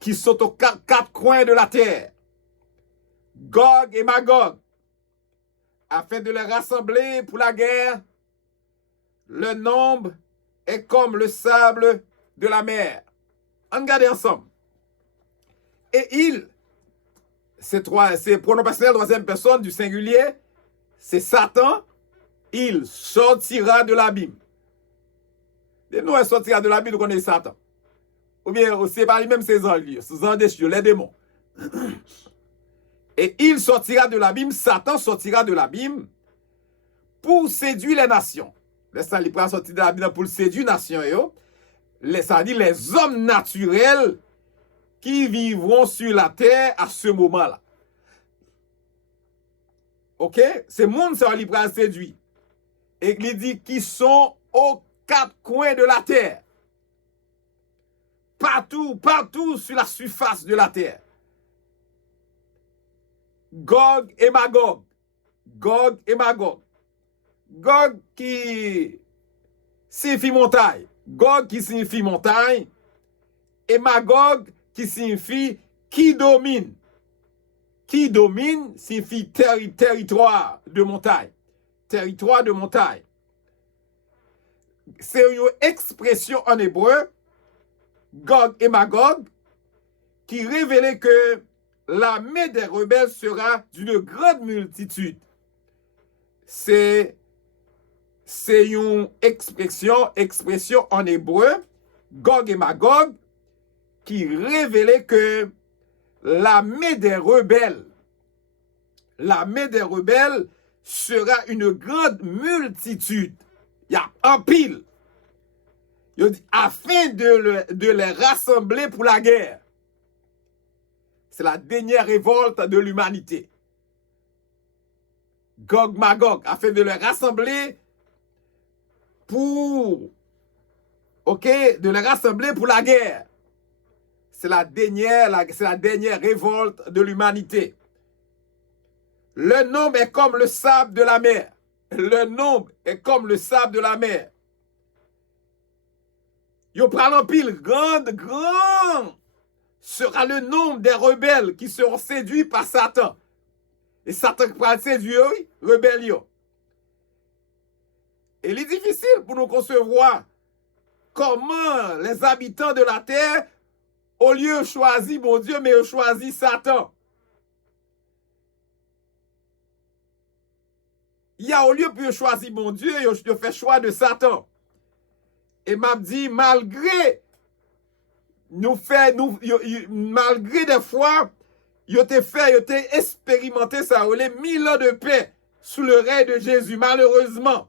qui sont aux quatre coins de la terre, Gog et Magog, afin de les rassembler pour la guerre. Le nombre est comme le sable de la mer. Regardez ensemble. Et il, c'est pronom personnel troisième personne du singulier, c'est Satan, il sortira de l'abîme. Et nous, il sortira de l'abîme, nous connaissons Satan. Ou bien, c'est pas lui-même ses anges, les démons. Et il sortira de l'abîme, Satan sortira de l'abîme pour séduire les nations. Ça, il prend sortir de l'abîme pour séduire les nations. Ça dit les hommes naturels qui vivront sur la terre à ce moment-là. Ok? Ces mondes, ça va prend séduire. Et il dit qu'ils sont aux quatre coins de la terre. Partout sur la surface de la terre. Gog et Magog. Gog et Magog. Gog qui signifie montagne. Gog qui signifie montagne. Et Magog qui signifie qui domine. Qui domine signifie territoire de montagne. Territoire de montagne. C'est une expression en hébreu, Gog et Magog, qui révélait que l'armée des rebelles sera d'une grande multitude. C'est c'est une expression en hébreu, Gog et Magog, qui révélait que l'armée des rebelles sera une grande multitude. Il y a un pile. Il dit, afin de les rassembler pour la guerre. C'est la dernière révolte de l'humanité. Gog Magog, afin de les rassembler pour la guerre. C'est la dernière révolte de l'humanité. Le nombre est comme le sable de la mer. Le nombre est comme le sable de la mer. Yo pral en pile grand sera le nombre des rebelles qui seront séduits par Satan. Et Satan qui pral séduire, rebelles yo. Et il est difficile pour nous concevoir comment les habitants de la terre, au lieu de choisir mon Dieu, mais ils choisissent Satan. Il y a au lieu de choisir mon Dieu, ils fait choix de Satan. Et m'a dit, malgré des fois, ils ont expérimenté ça, les 1000 ans de paix sous le règne de Jésus. Malheureusement,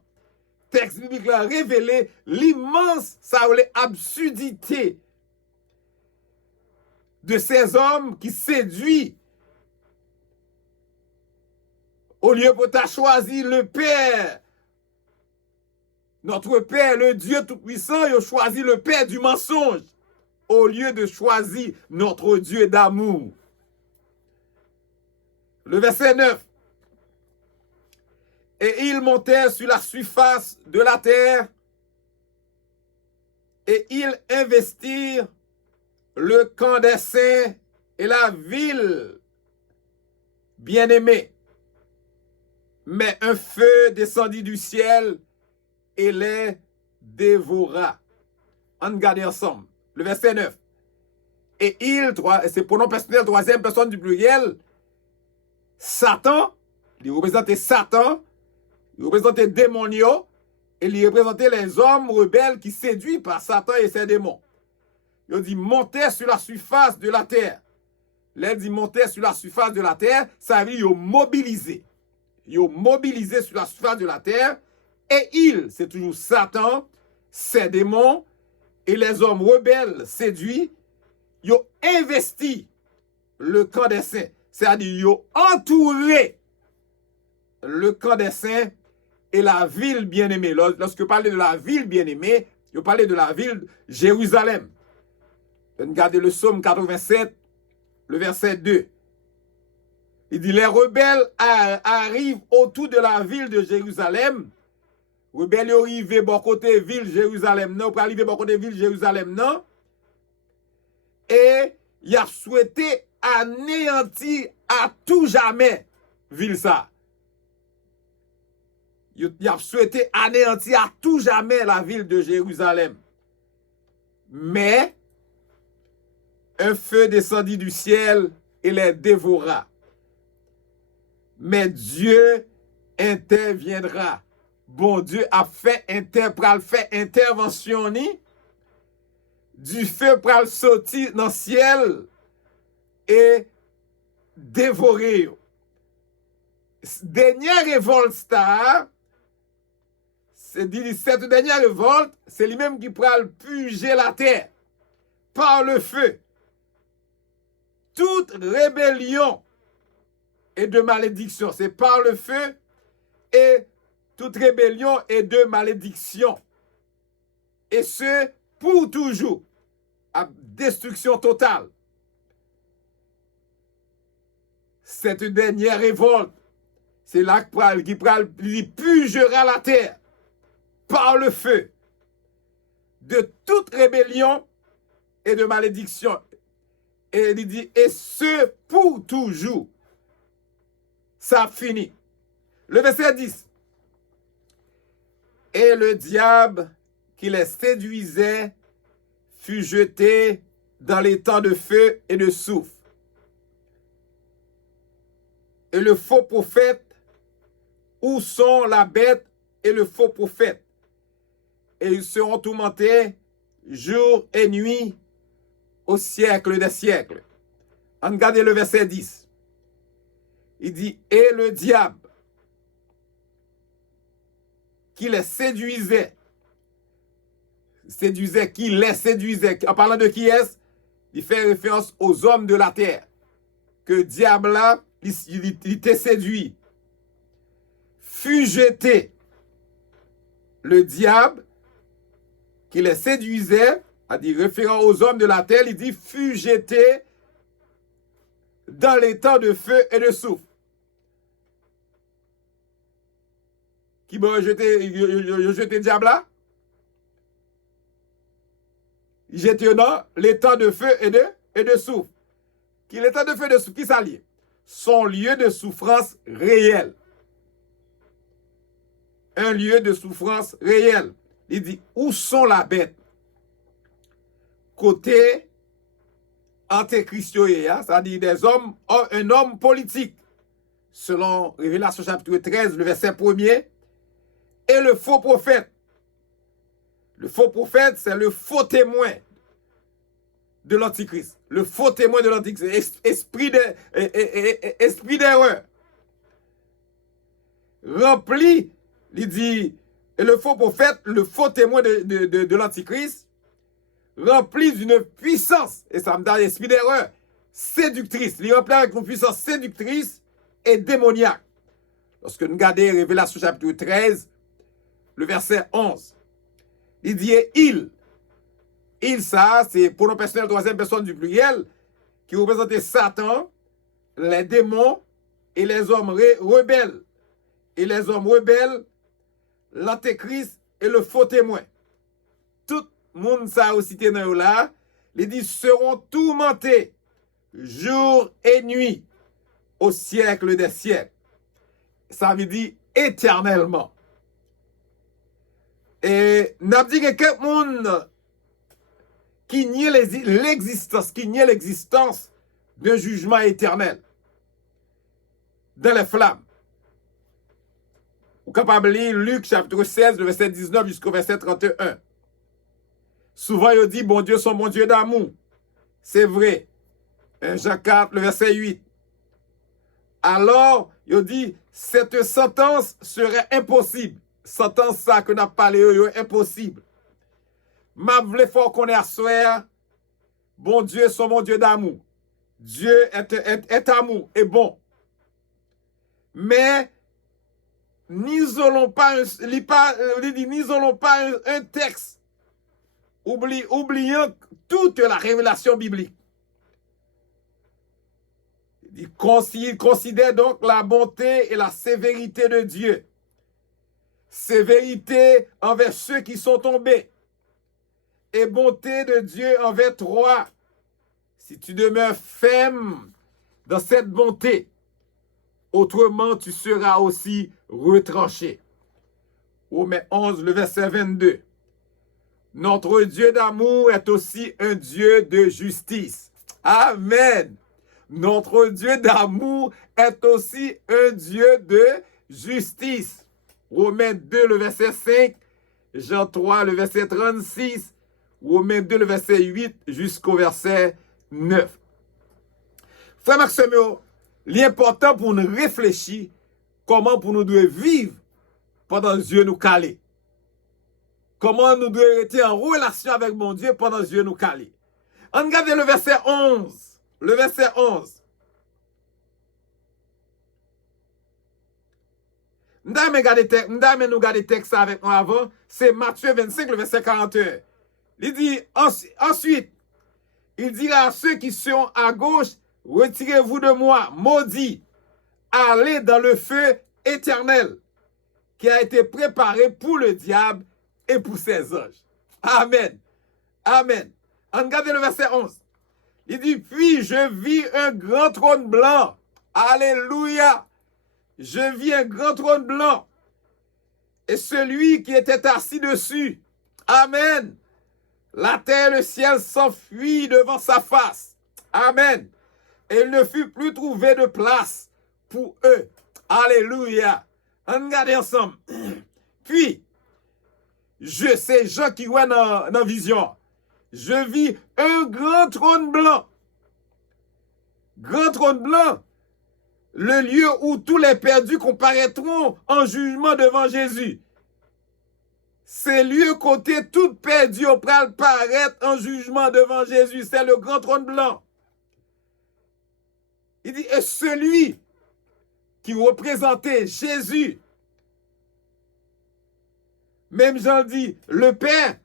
le texte biblique a révélé l'immense absurdité de ces hommes qui séduisent. Au lieu de t'as choisi le Père, notre Père, le Dieu Tout-Puissant, il a choisi le Père du mensonge, au lieu de choisir notre Dieu d'amour. Le verset 9. Et ils montèrent sur la surface de la terre, et ils investirent le camp des saints et la ville bien-aimée. Mais un feu descendit du ciel et les dévora. On regarde ensemble. Le verset 9. Et c'est pronom personnel, troisième personne du pluriel. Satan, il représentait Satan, il représentait démonio, et il représentait les hommes rebelles qui séduits par Satan et ses démons. Il dit monter sur la surface de la terre. Là, il dit monter sur la surface de la terre, ça veut dire mobiliser. Ils ont mobilisé sur la surface de la terre, et c'est toujours Satan, ses démons, et les hommes rebelles séduits, ils ont investi le camp des saints. C'est-à-dire, ils ont entouré le camp des saints et la ville bien-aimée. Lorsque je parlais de la ville bien-aimée, je parlais de la ville Jérusalem. Regardez le psaume 87, le verset 2. Il dit, les rebelles arrivent autour de la ville de Jérusalem. Rebelles arrivent bon côté ville Jérusalem, non, pour arriver bon côté ville Jérusalem, non. Et il a souhaité anéantir à tout jamais ville ça. Il a souhaité anéantir à tout jamais la ville de Jérusalem. Mais un feu descendit du ciel et les dévora. Mais Dieu interviendra. Bon Dieu a fait intervention ni. Du feu pral sortir dans le ciel et dévorer. Dernière révolte star, cette dernière révolte, c'est lui-même qui pral puger la terre par le feu. Toute rébellion et de malédiction, c'est par le feu, et toute rébellion et de malédiction. Et ce, pour toujours, à destruction totale. Cette dernière révolte, c'est là qui purgera la terre par le feu de toute rébellion et de malédiction. Et il dit, et ce, pour toujours. Ça finit. Le verset 10. Et le diable qui les séduisait fut jeté dans les temps de feu et de soufre. Et le faux prophète, où sont la bête et le faux prophète. Et ils seront tourmentés jour et nuit au siècle des siècles. Regardez le verset 10. Il dit, et le diable qui les séduisait, qui les séduisait, en parlant de qui est-ce? Il fait référence aux hommes de la terre. Que diable là, il t'a séduit. Fut jeté. Le diable qui les séduisait, a dit référant aux hommes de la terre, il dit fut jeté dans les temps de feu et de soufre. Qui va jeter le diable là? Il jette dans les temps de feu et de soufre. Qui les temps de feu et de soufre, qui s'allie? Son lieu de souffrance réel. Un lieu de souffrance réel. Il dit, où sont la bête? Côté antéchristien, c'est-à-dire des hommes, un homme politique, selon Révélation chapitre 13, le verset 1er, et le faux prophète. Le faux prophète, c'est le faux témoin de l'Antichrist. Le faux témoin de l'Antichrist. Esprit d'erreur. Rempli, il dit, et le faux prophète, le faux témoin de l'Antichrist, rempli d'une puissance, et ça me donne l'esprit d'erreur, séductrice. Il est rempli avec une puissance séductrice et démoniaque. Lorsque nous regardons Révélation chapitre 13, le verset 11, il dit il. Il, ça, c'est pronom personnel troisième personne du pluriel, qui représente Satan, les démons et les hommes rebelles. Et les hommes rebelles, l'antéchrist et le faux témoin. Tout le monde, ça aussi, là, il dit seront tourmentés jour et nuit au siècle des siècles. Ça veut dire éternellement. Et n'a dit que quelqu'un monde qui nie l'existence d'un jugement éternel dans les flammes. Vous êtes capable de lire Luc chapitre 16, le verset 19 jusqu'au verset 31. Souvent, il dit, bon Dieu, son bon Dieu d'amour. C'est vrai. Jean 4, le verset 8. Alors, il dit, cette sentence serait impossible. Sentence ça que n'a parlé, impossible. Ma vle fort qu'on est à soir. Bon Dieu, son bon Dieu d'amour. Dieu est amour et bon. Mais, n'isolons pas un texte oubliant toute la révélation biblique. Il considère donc la bonté et la sévérité de Dieu. Sévérité envers ceux qui sont tombés. Et bonté de Dieu envers toi. Si tu demeures ferme dans cette bonté, autrement tu seras aussi retranché. Romains 11, le verset 22. Notre Dieu d'amour est aussi un Dieu de justice. Amen. Notre Dieu d'amour est aussi un Dieu de justice. Romains 2, le verset 5. Jean 3, le verset 36. Romains 2, le verset 8 jusqu'au verset 9. Frère Maxime, l'important pour nous réfléchir comment pour nous devons vivre pendant que Dieu nous calé. Comment nous devons être en relation avec mon Dieu pendant que Dieu nous calé. On regarde le verset 11. Le verset 11. Nous regarder texte avec moi avant. C'est Matthieu 25, le verset 41. Il dit ensuite, il dira à ceux qui sont à gauche, retirez-vous de moi, maudits, allez dans le feu éternel qui a été préparé pour le diable et pour ses anges. Amen. Amen. Regardez le verset 11. Il dit, puis je vis un grand trône blanc. Alléluia. Je vis un grand trône blanc. Et celui qui était assis dessus. Amen. La terre et le ciel s'enfuient devant sa face. Amen. Et il ne fut plus trouvé de place pour eux. Alléluia. Regardez ensemble. Puis, ces gens qui voient dans la vision, je vis un grand trône blanc. Grand trône blanc, le lieu où tous les perdus comparaîtront en jugement devant Jésus. C'est lieu côté tout perdu au pral paraître en jugement devant Jésus. C'est le grand trône blanc. Il dit, et celui qui représentait Jésus, même Jean dit, le Père,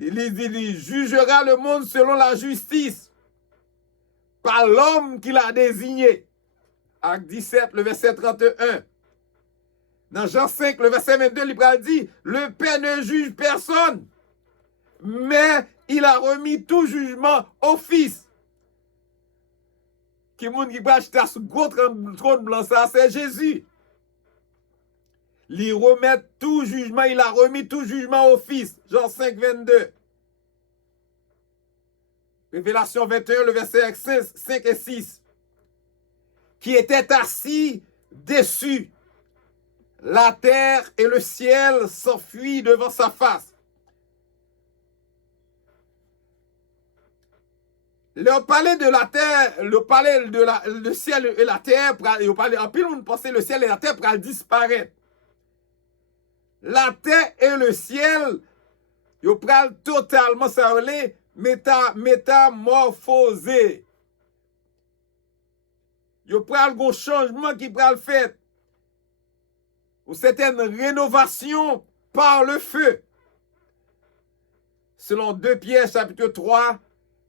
il jugera le monde selon la justice par l'homme qu'il a désigné. Acte 17, le verset 31. Dans Jean 5, le verset 22, il dit, le Père ne juge personne, mais il a remis tout jugement au Fils. Qui monde qui va acheter ce gros trône blanc, ça, c'est Jésus. Il remet tout jugement, il a remis tout jugement au Fils. Jean 5, 22. Révélation 21, le verset 5 et 6. Qui était assis dessus. La terre et le ciel s'enfuient devant sa face. Le palais de la terre, le ciel et la terre, en pile on pensait le ciel et la terre pour disparaître. La terre et le ciel, ils pral totalement s'enlever, métamorphosé. Ils pral un changement qui pral fait. Ou certaines rénovations par le feu. Selon 2 Pierre chapitre 3,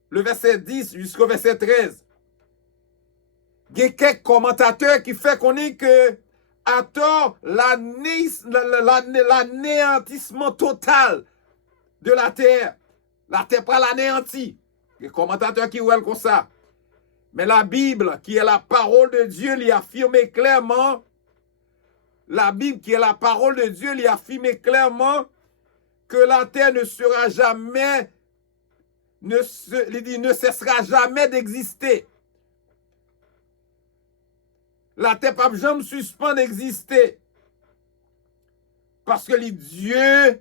le verset 10 jusqu'au verset 13. Il y a quelques commentateurs qui font qu'on est que à tort l'anéantissement total de la terre pas l'anéantie. Il y a des commentateurs qui voient comme ça. Mais la Bible, qui est la parole de Dieu, lui affirme clairement, la Bible, qui est la parole de Dieu, lui affirme clairement que la terre ne sera jamais, ne cessera jamais d'exister. La terre ne peut jamais suspendre d'exister. Parce que les dieux,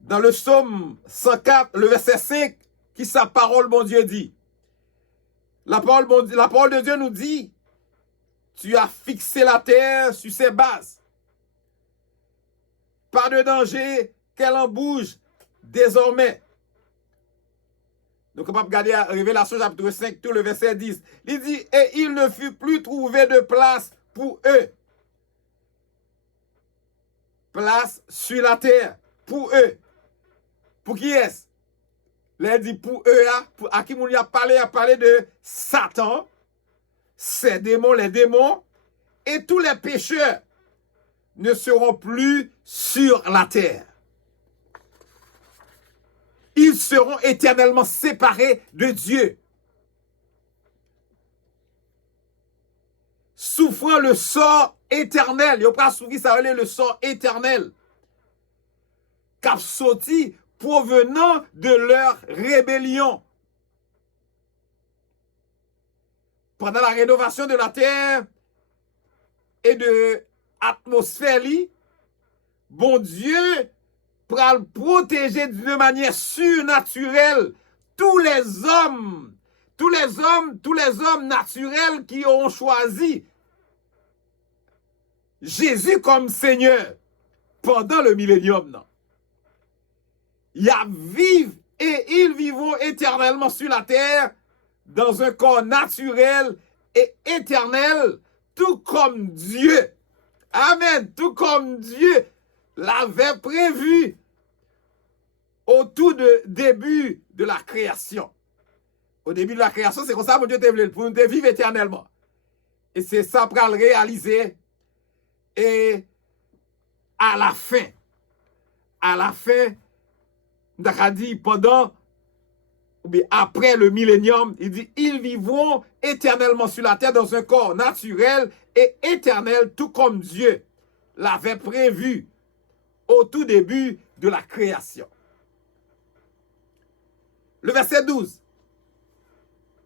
dans le psaume 104, le verset 5, qui sa parole, bon Dieu, dit. La parole de Dieu nous dit, tu as fixé la terre sur ses bases. Pas de danger qu'elle en bouge désormais. Donc, on va regarder à Révélation chapitre 5, tout le verset 10. Il dit, et il ne fut plus trouvé de place pour eux. Place sur la terre, pour eux. Pour qui est-ce? Là, il dit pour eux, à qui on a parlé de Satan, ses démons, les démons, et tous les pécheurs ne seront plus sur la terre. Ils seront éternellement séparés de Dieu. Souffrant le sort éternel. Il n'y a pas souffrir, ça veut dire le sort éternel. Cap sorti provenant de leur rébellion. Pendant la rénovation de la terre et de l'atmosphère, bon Dieu pour protéger d'une manière surnaturelle tous les hommes naturels qui ont choisi Jésus comme Seigneur pendant le millénium. Non? Ils vivent et ils vivront éternellement sur la terre dans un corps naturel et éternel, tout comme Dieu. Amen. Tout comme Dieu l'avait prévu au tout début de la création. Au début de la création, c'est comme ça que Dieu t'a voulu, pour nous vivre éternellement. Et c'est ça pour le réaliser. Et à la fin, on a dit pendant, ou bien après le millénium, il dit, ils vivront éternellement sur la terre dans un corps naturel et éternel, tout comme Dieu l'avait prévu au tout début de la création. Le verset 12.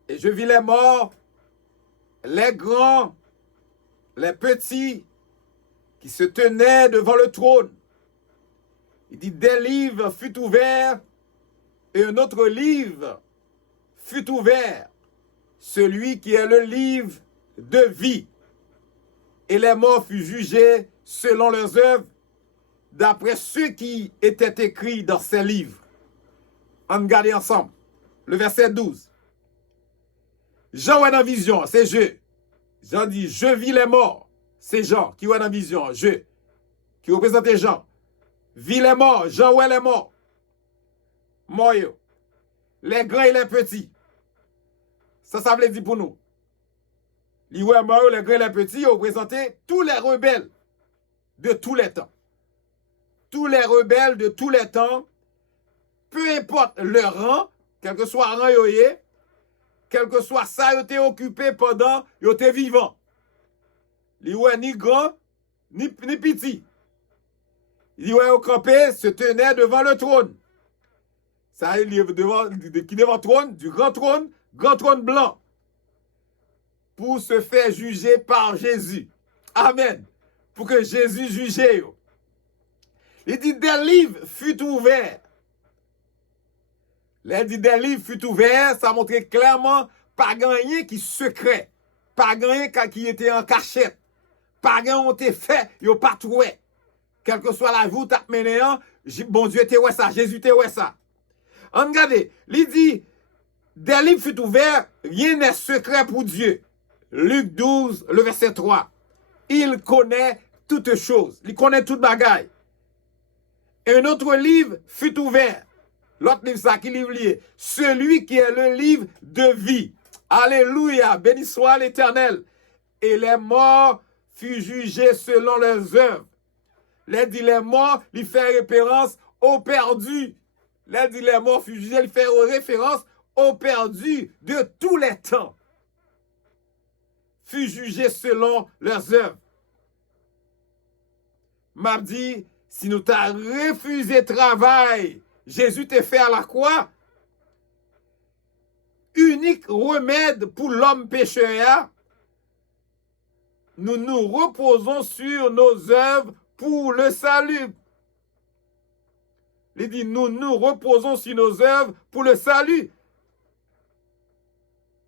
Et je vis les morts, les grands, les petits, qui se tenait devant le trône. Il dit, des livres furent ouverts et un autre livre fut ouvert, celui qui est le livre de vie. Et les morts furent jugés selon leurs œuvres, d'après ce qui était écrit dans ces livres. On regarde ensemble. Le verset 12. Jean voit dans la vision, c'est je. Jean dit, je vis les morts. C'est Jean qui voit dans la vision, je, qui représente Jean. Vis les morts, Jean voit les morts. Morts, les grands et les petits. Ça veut dire pour nous. Les morts, les grands et les petits, représentaient tous les rebelles de tous les temps. Tous les rebelles de tous les temps, peu importe leur rang, quel que soit rang yoye, quel que soit ça, ils étaient occupés pendant ils étaient vivants. Ils n'étaient ni grands, ni petits. Ils étaient campés, se tenaient devant le trône. Ça, il est devant le trône, du grand trône blanc, pour se faire juger par Jésus. Amen. Pour que Jésus juge. Il dit, des livres furent ouverts. Il dit, des livres furent ouverts, ça montrait clairement pas gagné qui secret, pas gagné qui était en cachette, pas gagné on était fait, il pas trouvé. Quelle que soit la vie où tu as mené, bon Dieu était ouais ça, Jésus était ouais ça. Regardez, il dit, des livres furent ouverts, rien n'est secret pour Dieu. Luc 12, le verset 3. Il connaît toutes choses, il connaît toute bagaille. Et un autre livre fut ouvert. L'autre livre, ça qui livre lié. Celui qui est le livre de vie. Alléluia, béni soit l'Éternel. Et les morts furent jugés selon leurs œuvres. Les morts, il fait référence aux perdus. Les morts furent jugés, il fait référence aux perdus de tous les temps. Furent jugés selon leurs œuvres. M'a dit, si nous t'as refusé travail, Jésus t'a fait à la croix, unique remède pour l'homme pécheur, nous nous reposons sur nos œuvres pour le salut. Il dit, nous nous reposons sur nos œuvres pour le salut.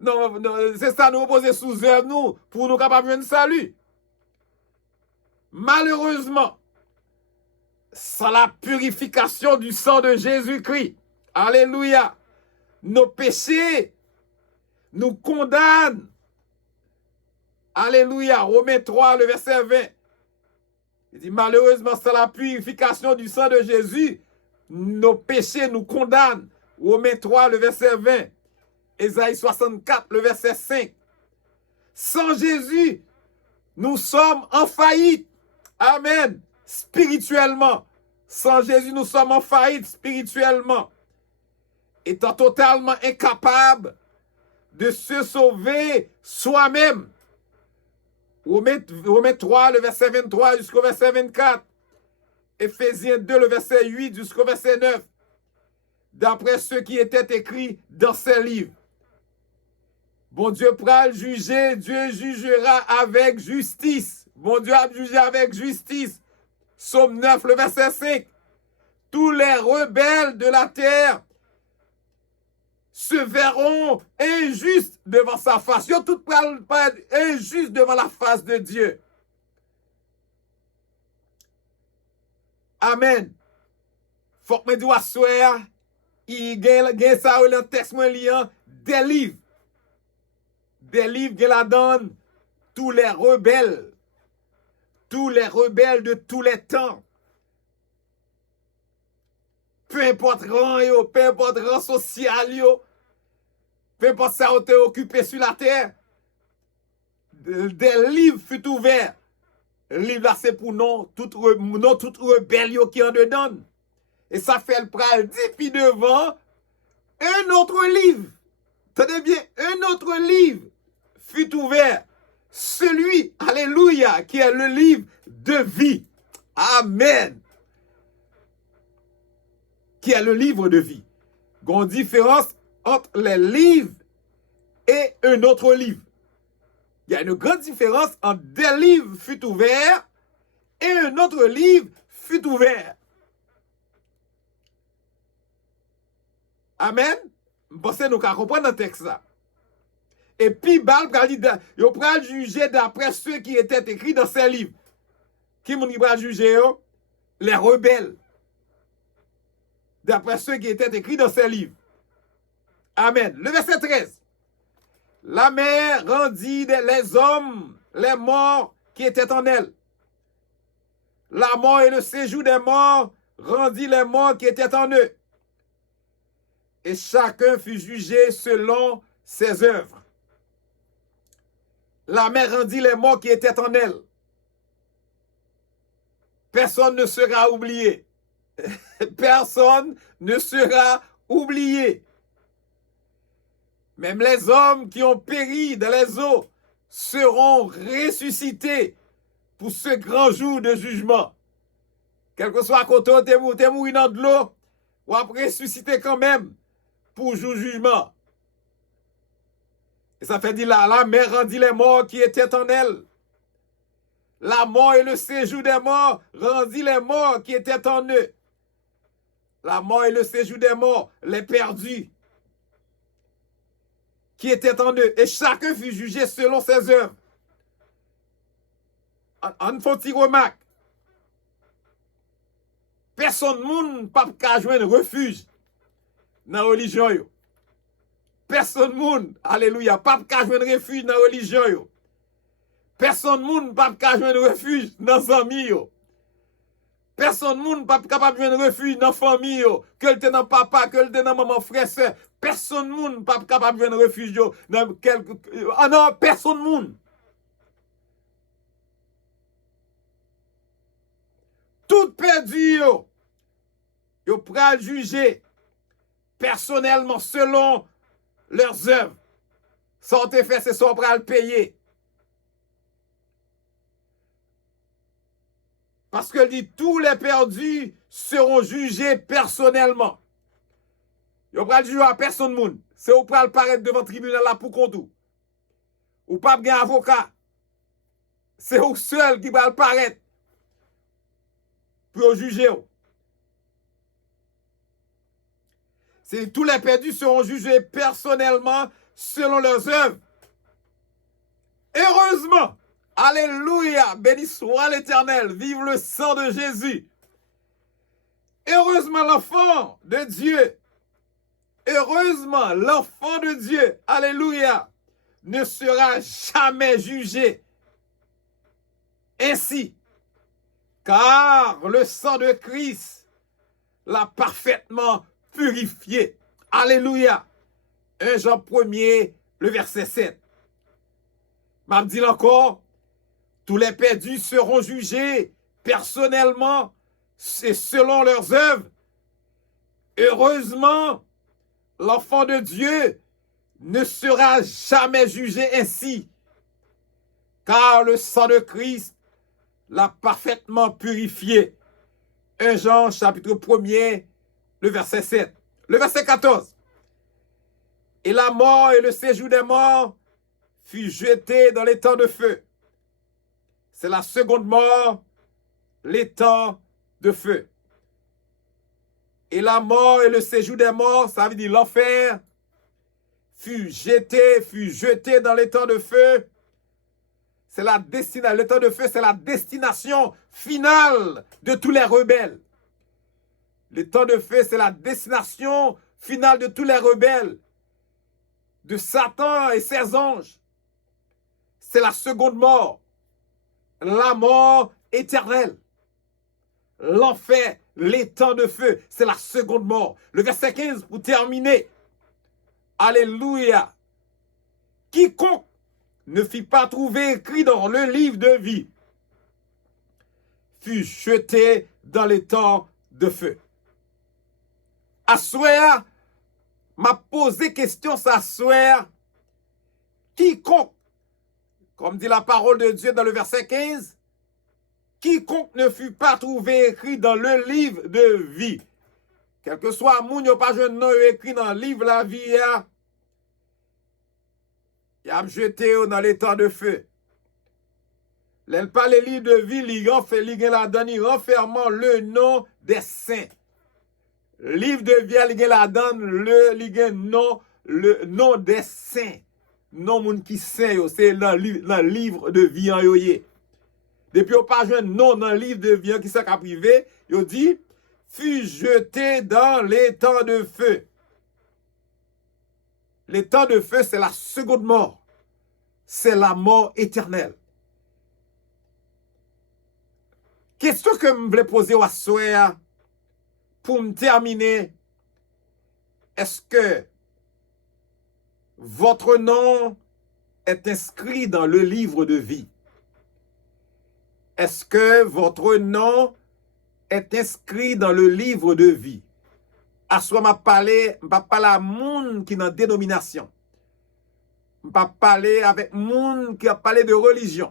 Non, c'est ça, nous reposer sous œuvres, nous, pour nous capables de salut. Malheureusement, sans la purification du sang de Jésus-Christ, alléluia, nos péchés nous condamnent. Alléluia, Romains 3, le verset 20. Il dit, malheureusement, sans la purification du sang de Jésus, nos péchés nous condamnent. Romains 3, le verset 20. Ésaïe 64, le verset 5. Sans Jésus, nous sommes en faillite. Amen. Spirituellement. Sans Jésus, nous sommes en faillite spirituellement. Étant totalement incapables de se sauver soi-même. Romains 3, le verset 23 jusqu'au verset 24. Éphésiens 2, le verset 8 jusqu'au verset 9. D'après ce qui était écrit dans ces livres. Bon Dieu pourra le juger, Dieu jugera avec justice. Bon Dieu a jugé avec justice. Psaume 9, le verset 5. Tous les rebelles de la terre se verront injustes devant sa face. Ils tout pas être injustes devant la face de Dieu. Amen. Faut que me dise à soir, il y a ça dans le texte liant des livres. Des livres qui la donnent tous les rebelles de tous les temps. Peu importe rang, peu importe rang social, peu importe ça où tu es occupé sur la terre, des livres furent ouverts. Le livre là, c'est pour non toute rebelle qui en dedans. Et ça fait le pral dit puis devant un autre livre. Tenez bien, un autre livre fut ouvert. Celui, alléluia, qui est le livre de vie. Amen. Qui est le livre de vie. Il y a une différence entre les livres et un autre livre. Il y a une grande différence entre des livres fut ouverts et un autre livre fut ouvert. Amen. Je pense que nous comprenons dans le texte ça. Et puis, il va juger d'après ceux qui étaient écrits dans ces livres. Qui va juger? Les rebelles. D'après ceux qui étaient écrits dans ces livres. Amen. Le verset 13. La mer rendit les hommes, les morts qui étaient en elle. La mort et le séjour des morts rendit les morts qui étaient en eux. Et chacun fut jugé selon ses œuvres. La mer rendit les morts qui étaient en elle. Personne ne sera oublié. Personne ne sera oublié. Même les hommes qui ont péri dans les eaux seront ressuscités pour ce grand jour de jugement. Quel que soit côté où tu es mort dans de l'eau, ou après ressusciter quand même pour jour jugement. Et ça fait dire là, la mer rendit les morts qui étaient en elle. La mort et le séjour des morts rendit les morts qui étaient en eux. La mort et le séjour des morts, les perdus qui étaient en eux. Et chacun fut jugé selon ses œuvres. En faut-il remarque? Personne ne peut pas joindre refuge dans la religion. Personne ne alléluia, pas joindre refuge dans la religion. Personne ne peut pas joindre refuge dans les amis. Personne ne peut pas capable de joindre refuge dans la famille. Que le dans papa, que le dans maman, frère, soeur. Personne ne peut pas capable de joindre refuge dans quelque... Ah non, personne ne. Tout perdu, yo pral juger personnellement selon leurs œuvres. Sans te faire, c'est ça pral payer. Parce que dit tous les perdus seront jugés personnellement. Yo pral juger à personne moun. C'est ou pral paraître devant le tribunal là pour compte ou pas bien avocat. C'est ou seul qui pral paraître pour juger. C'est tous les perdus seront jugés personnellement selon leurs œuvres. Heureusement, alléluia, béni soit l'Éternel, vive le sang de Jésus. Heureusement l'enfant de Dieu, heureusement l'enfant de Dieu, alléluia, ne sera jamais jugé ainsi, car le sang de Christ l'a parfaitement purifié. Alléluia. 1 Jean 1er, le verset 7. M'a dit encore, tous les perdus seront jugés personnellement et selon leurs œuvres. Heureusement, l'enfant de Dieu ne sera jamais jugé ainsi, car le sang de Christ l'a parfaitement purifié. 1 Jean chapitre 1er, le verset 7. Le verset 14. Et la mort et le séjour des morts fut jeté dans les temps de feu. C'est la seconde mort, les temps de feu. Et la mort et le séjour des morts, ça veut dire l'enfer, fut jeté dans les temps de feu. C'est la destination, le temps de feu, c'est la destination finale de tous les rebelles. Le temps de feu, c'est la destination finale de tous les rebelles, de Satan et ses anges. C'est la seconde mort, la mort éternelle. L'enfer, les temps de feu, c'est la seconde mort. Le verset 15 pour terminer. Alléluia. Quiconque ne fut pas trouvé écrit dans le livre de vie fut jeté dans les temps de feu. Assoir m'a posé question ça soir. Quiconque, comme dit la parole de Dieu dans le verset 15, quiconque ne fut pas trouvé écrit dans le livre de vie. Quel que soit moun yo pas jeune nom écrit dans le livre de la vie, il a jeté dans les temps de feu. Elle parle le livre de vie, il renfermant le nom des saints. Livre de vie, le nom des saints. Non moun qui saint, c'est dans le livre de vie en yoye. Depuis on pas joindre non dans le livre de vie qui s'est privé, il dit fut jeté dans les temps de feu. Les temps de feu, c'est la seconde mort. C'est la mort éternelle. Question que je voulais poser à Soya pour me terminer. Est-ce que votre nom est inscrit dans le livre de vie? Est-ce que votre nom est inscrit dans le livre de vie? À soi, m'a parlé à moun qui dans dénomination. M'a parlé avec moun qui a parlé de religion.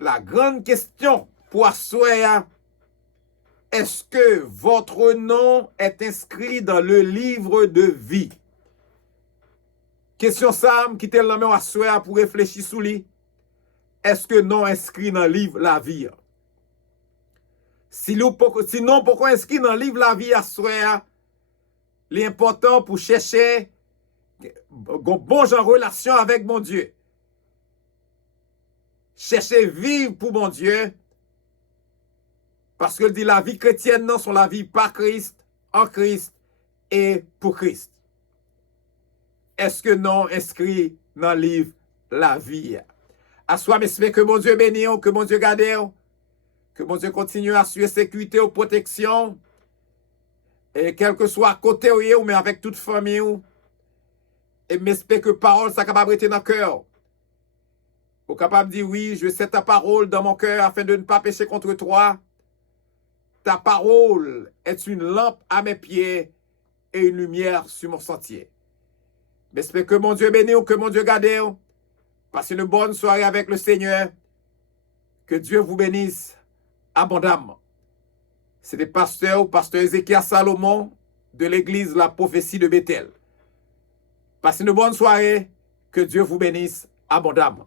La grande question pour Assoya, est-ce que votre nom est inscrit dans le livre de vie? Question Sam qui te la main Assoya pour réfléchir sous lui. Est-ce que non inscrit dans le livre la vie? Sinon, pourquoi inscrit dans le livre la vie Assoya? L'important pour chercher bon genre relation avec mon Dieu. Chercher vivre pour mon Dieu. Parce que dit la vie chrétienne, non, sont la vie par Christ, en Christ et pour Christ. Est-ce que non inscrit dans le livre la vie? À soi, j'espère que mon Dieu bénisse, que mon Dieu garde, que mon Dieu continue à assurer sécurité ou protection. Et quel que soit à côté ou mais avec toute famille. Et j'espère que parole, ça capable de dans le cœur. Ou capable de dire oui, je sais ta parole dans mon cœur afin de ne pas pécher contre toi. Ta parole est une lampe à mes pieds et une lumière sur mon sentier. J'espère que mon Dieu bénisse ou que mon Dieu garde. Passez une bonne soirée avec le Seigneur. Que Dieu vous bénisse abondamment. C'est le pasteur Ézéchiel Salomon de l'église La Prophétie de Bethel. Passez une bonne soirée. Que Dieu vous bénisse abondamment.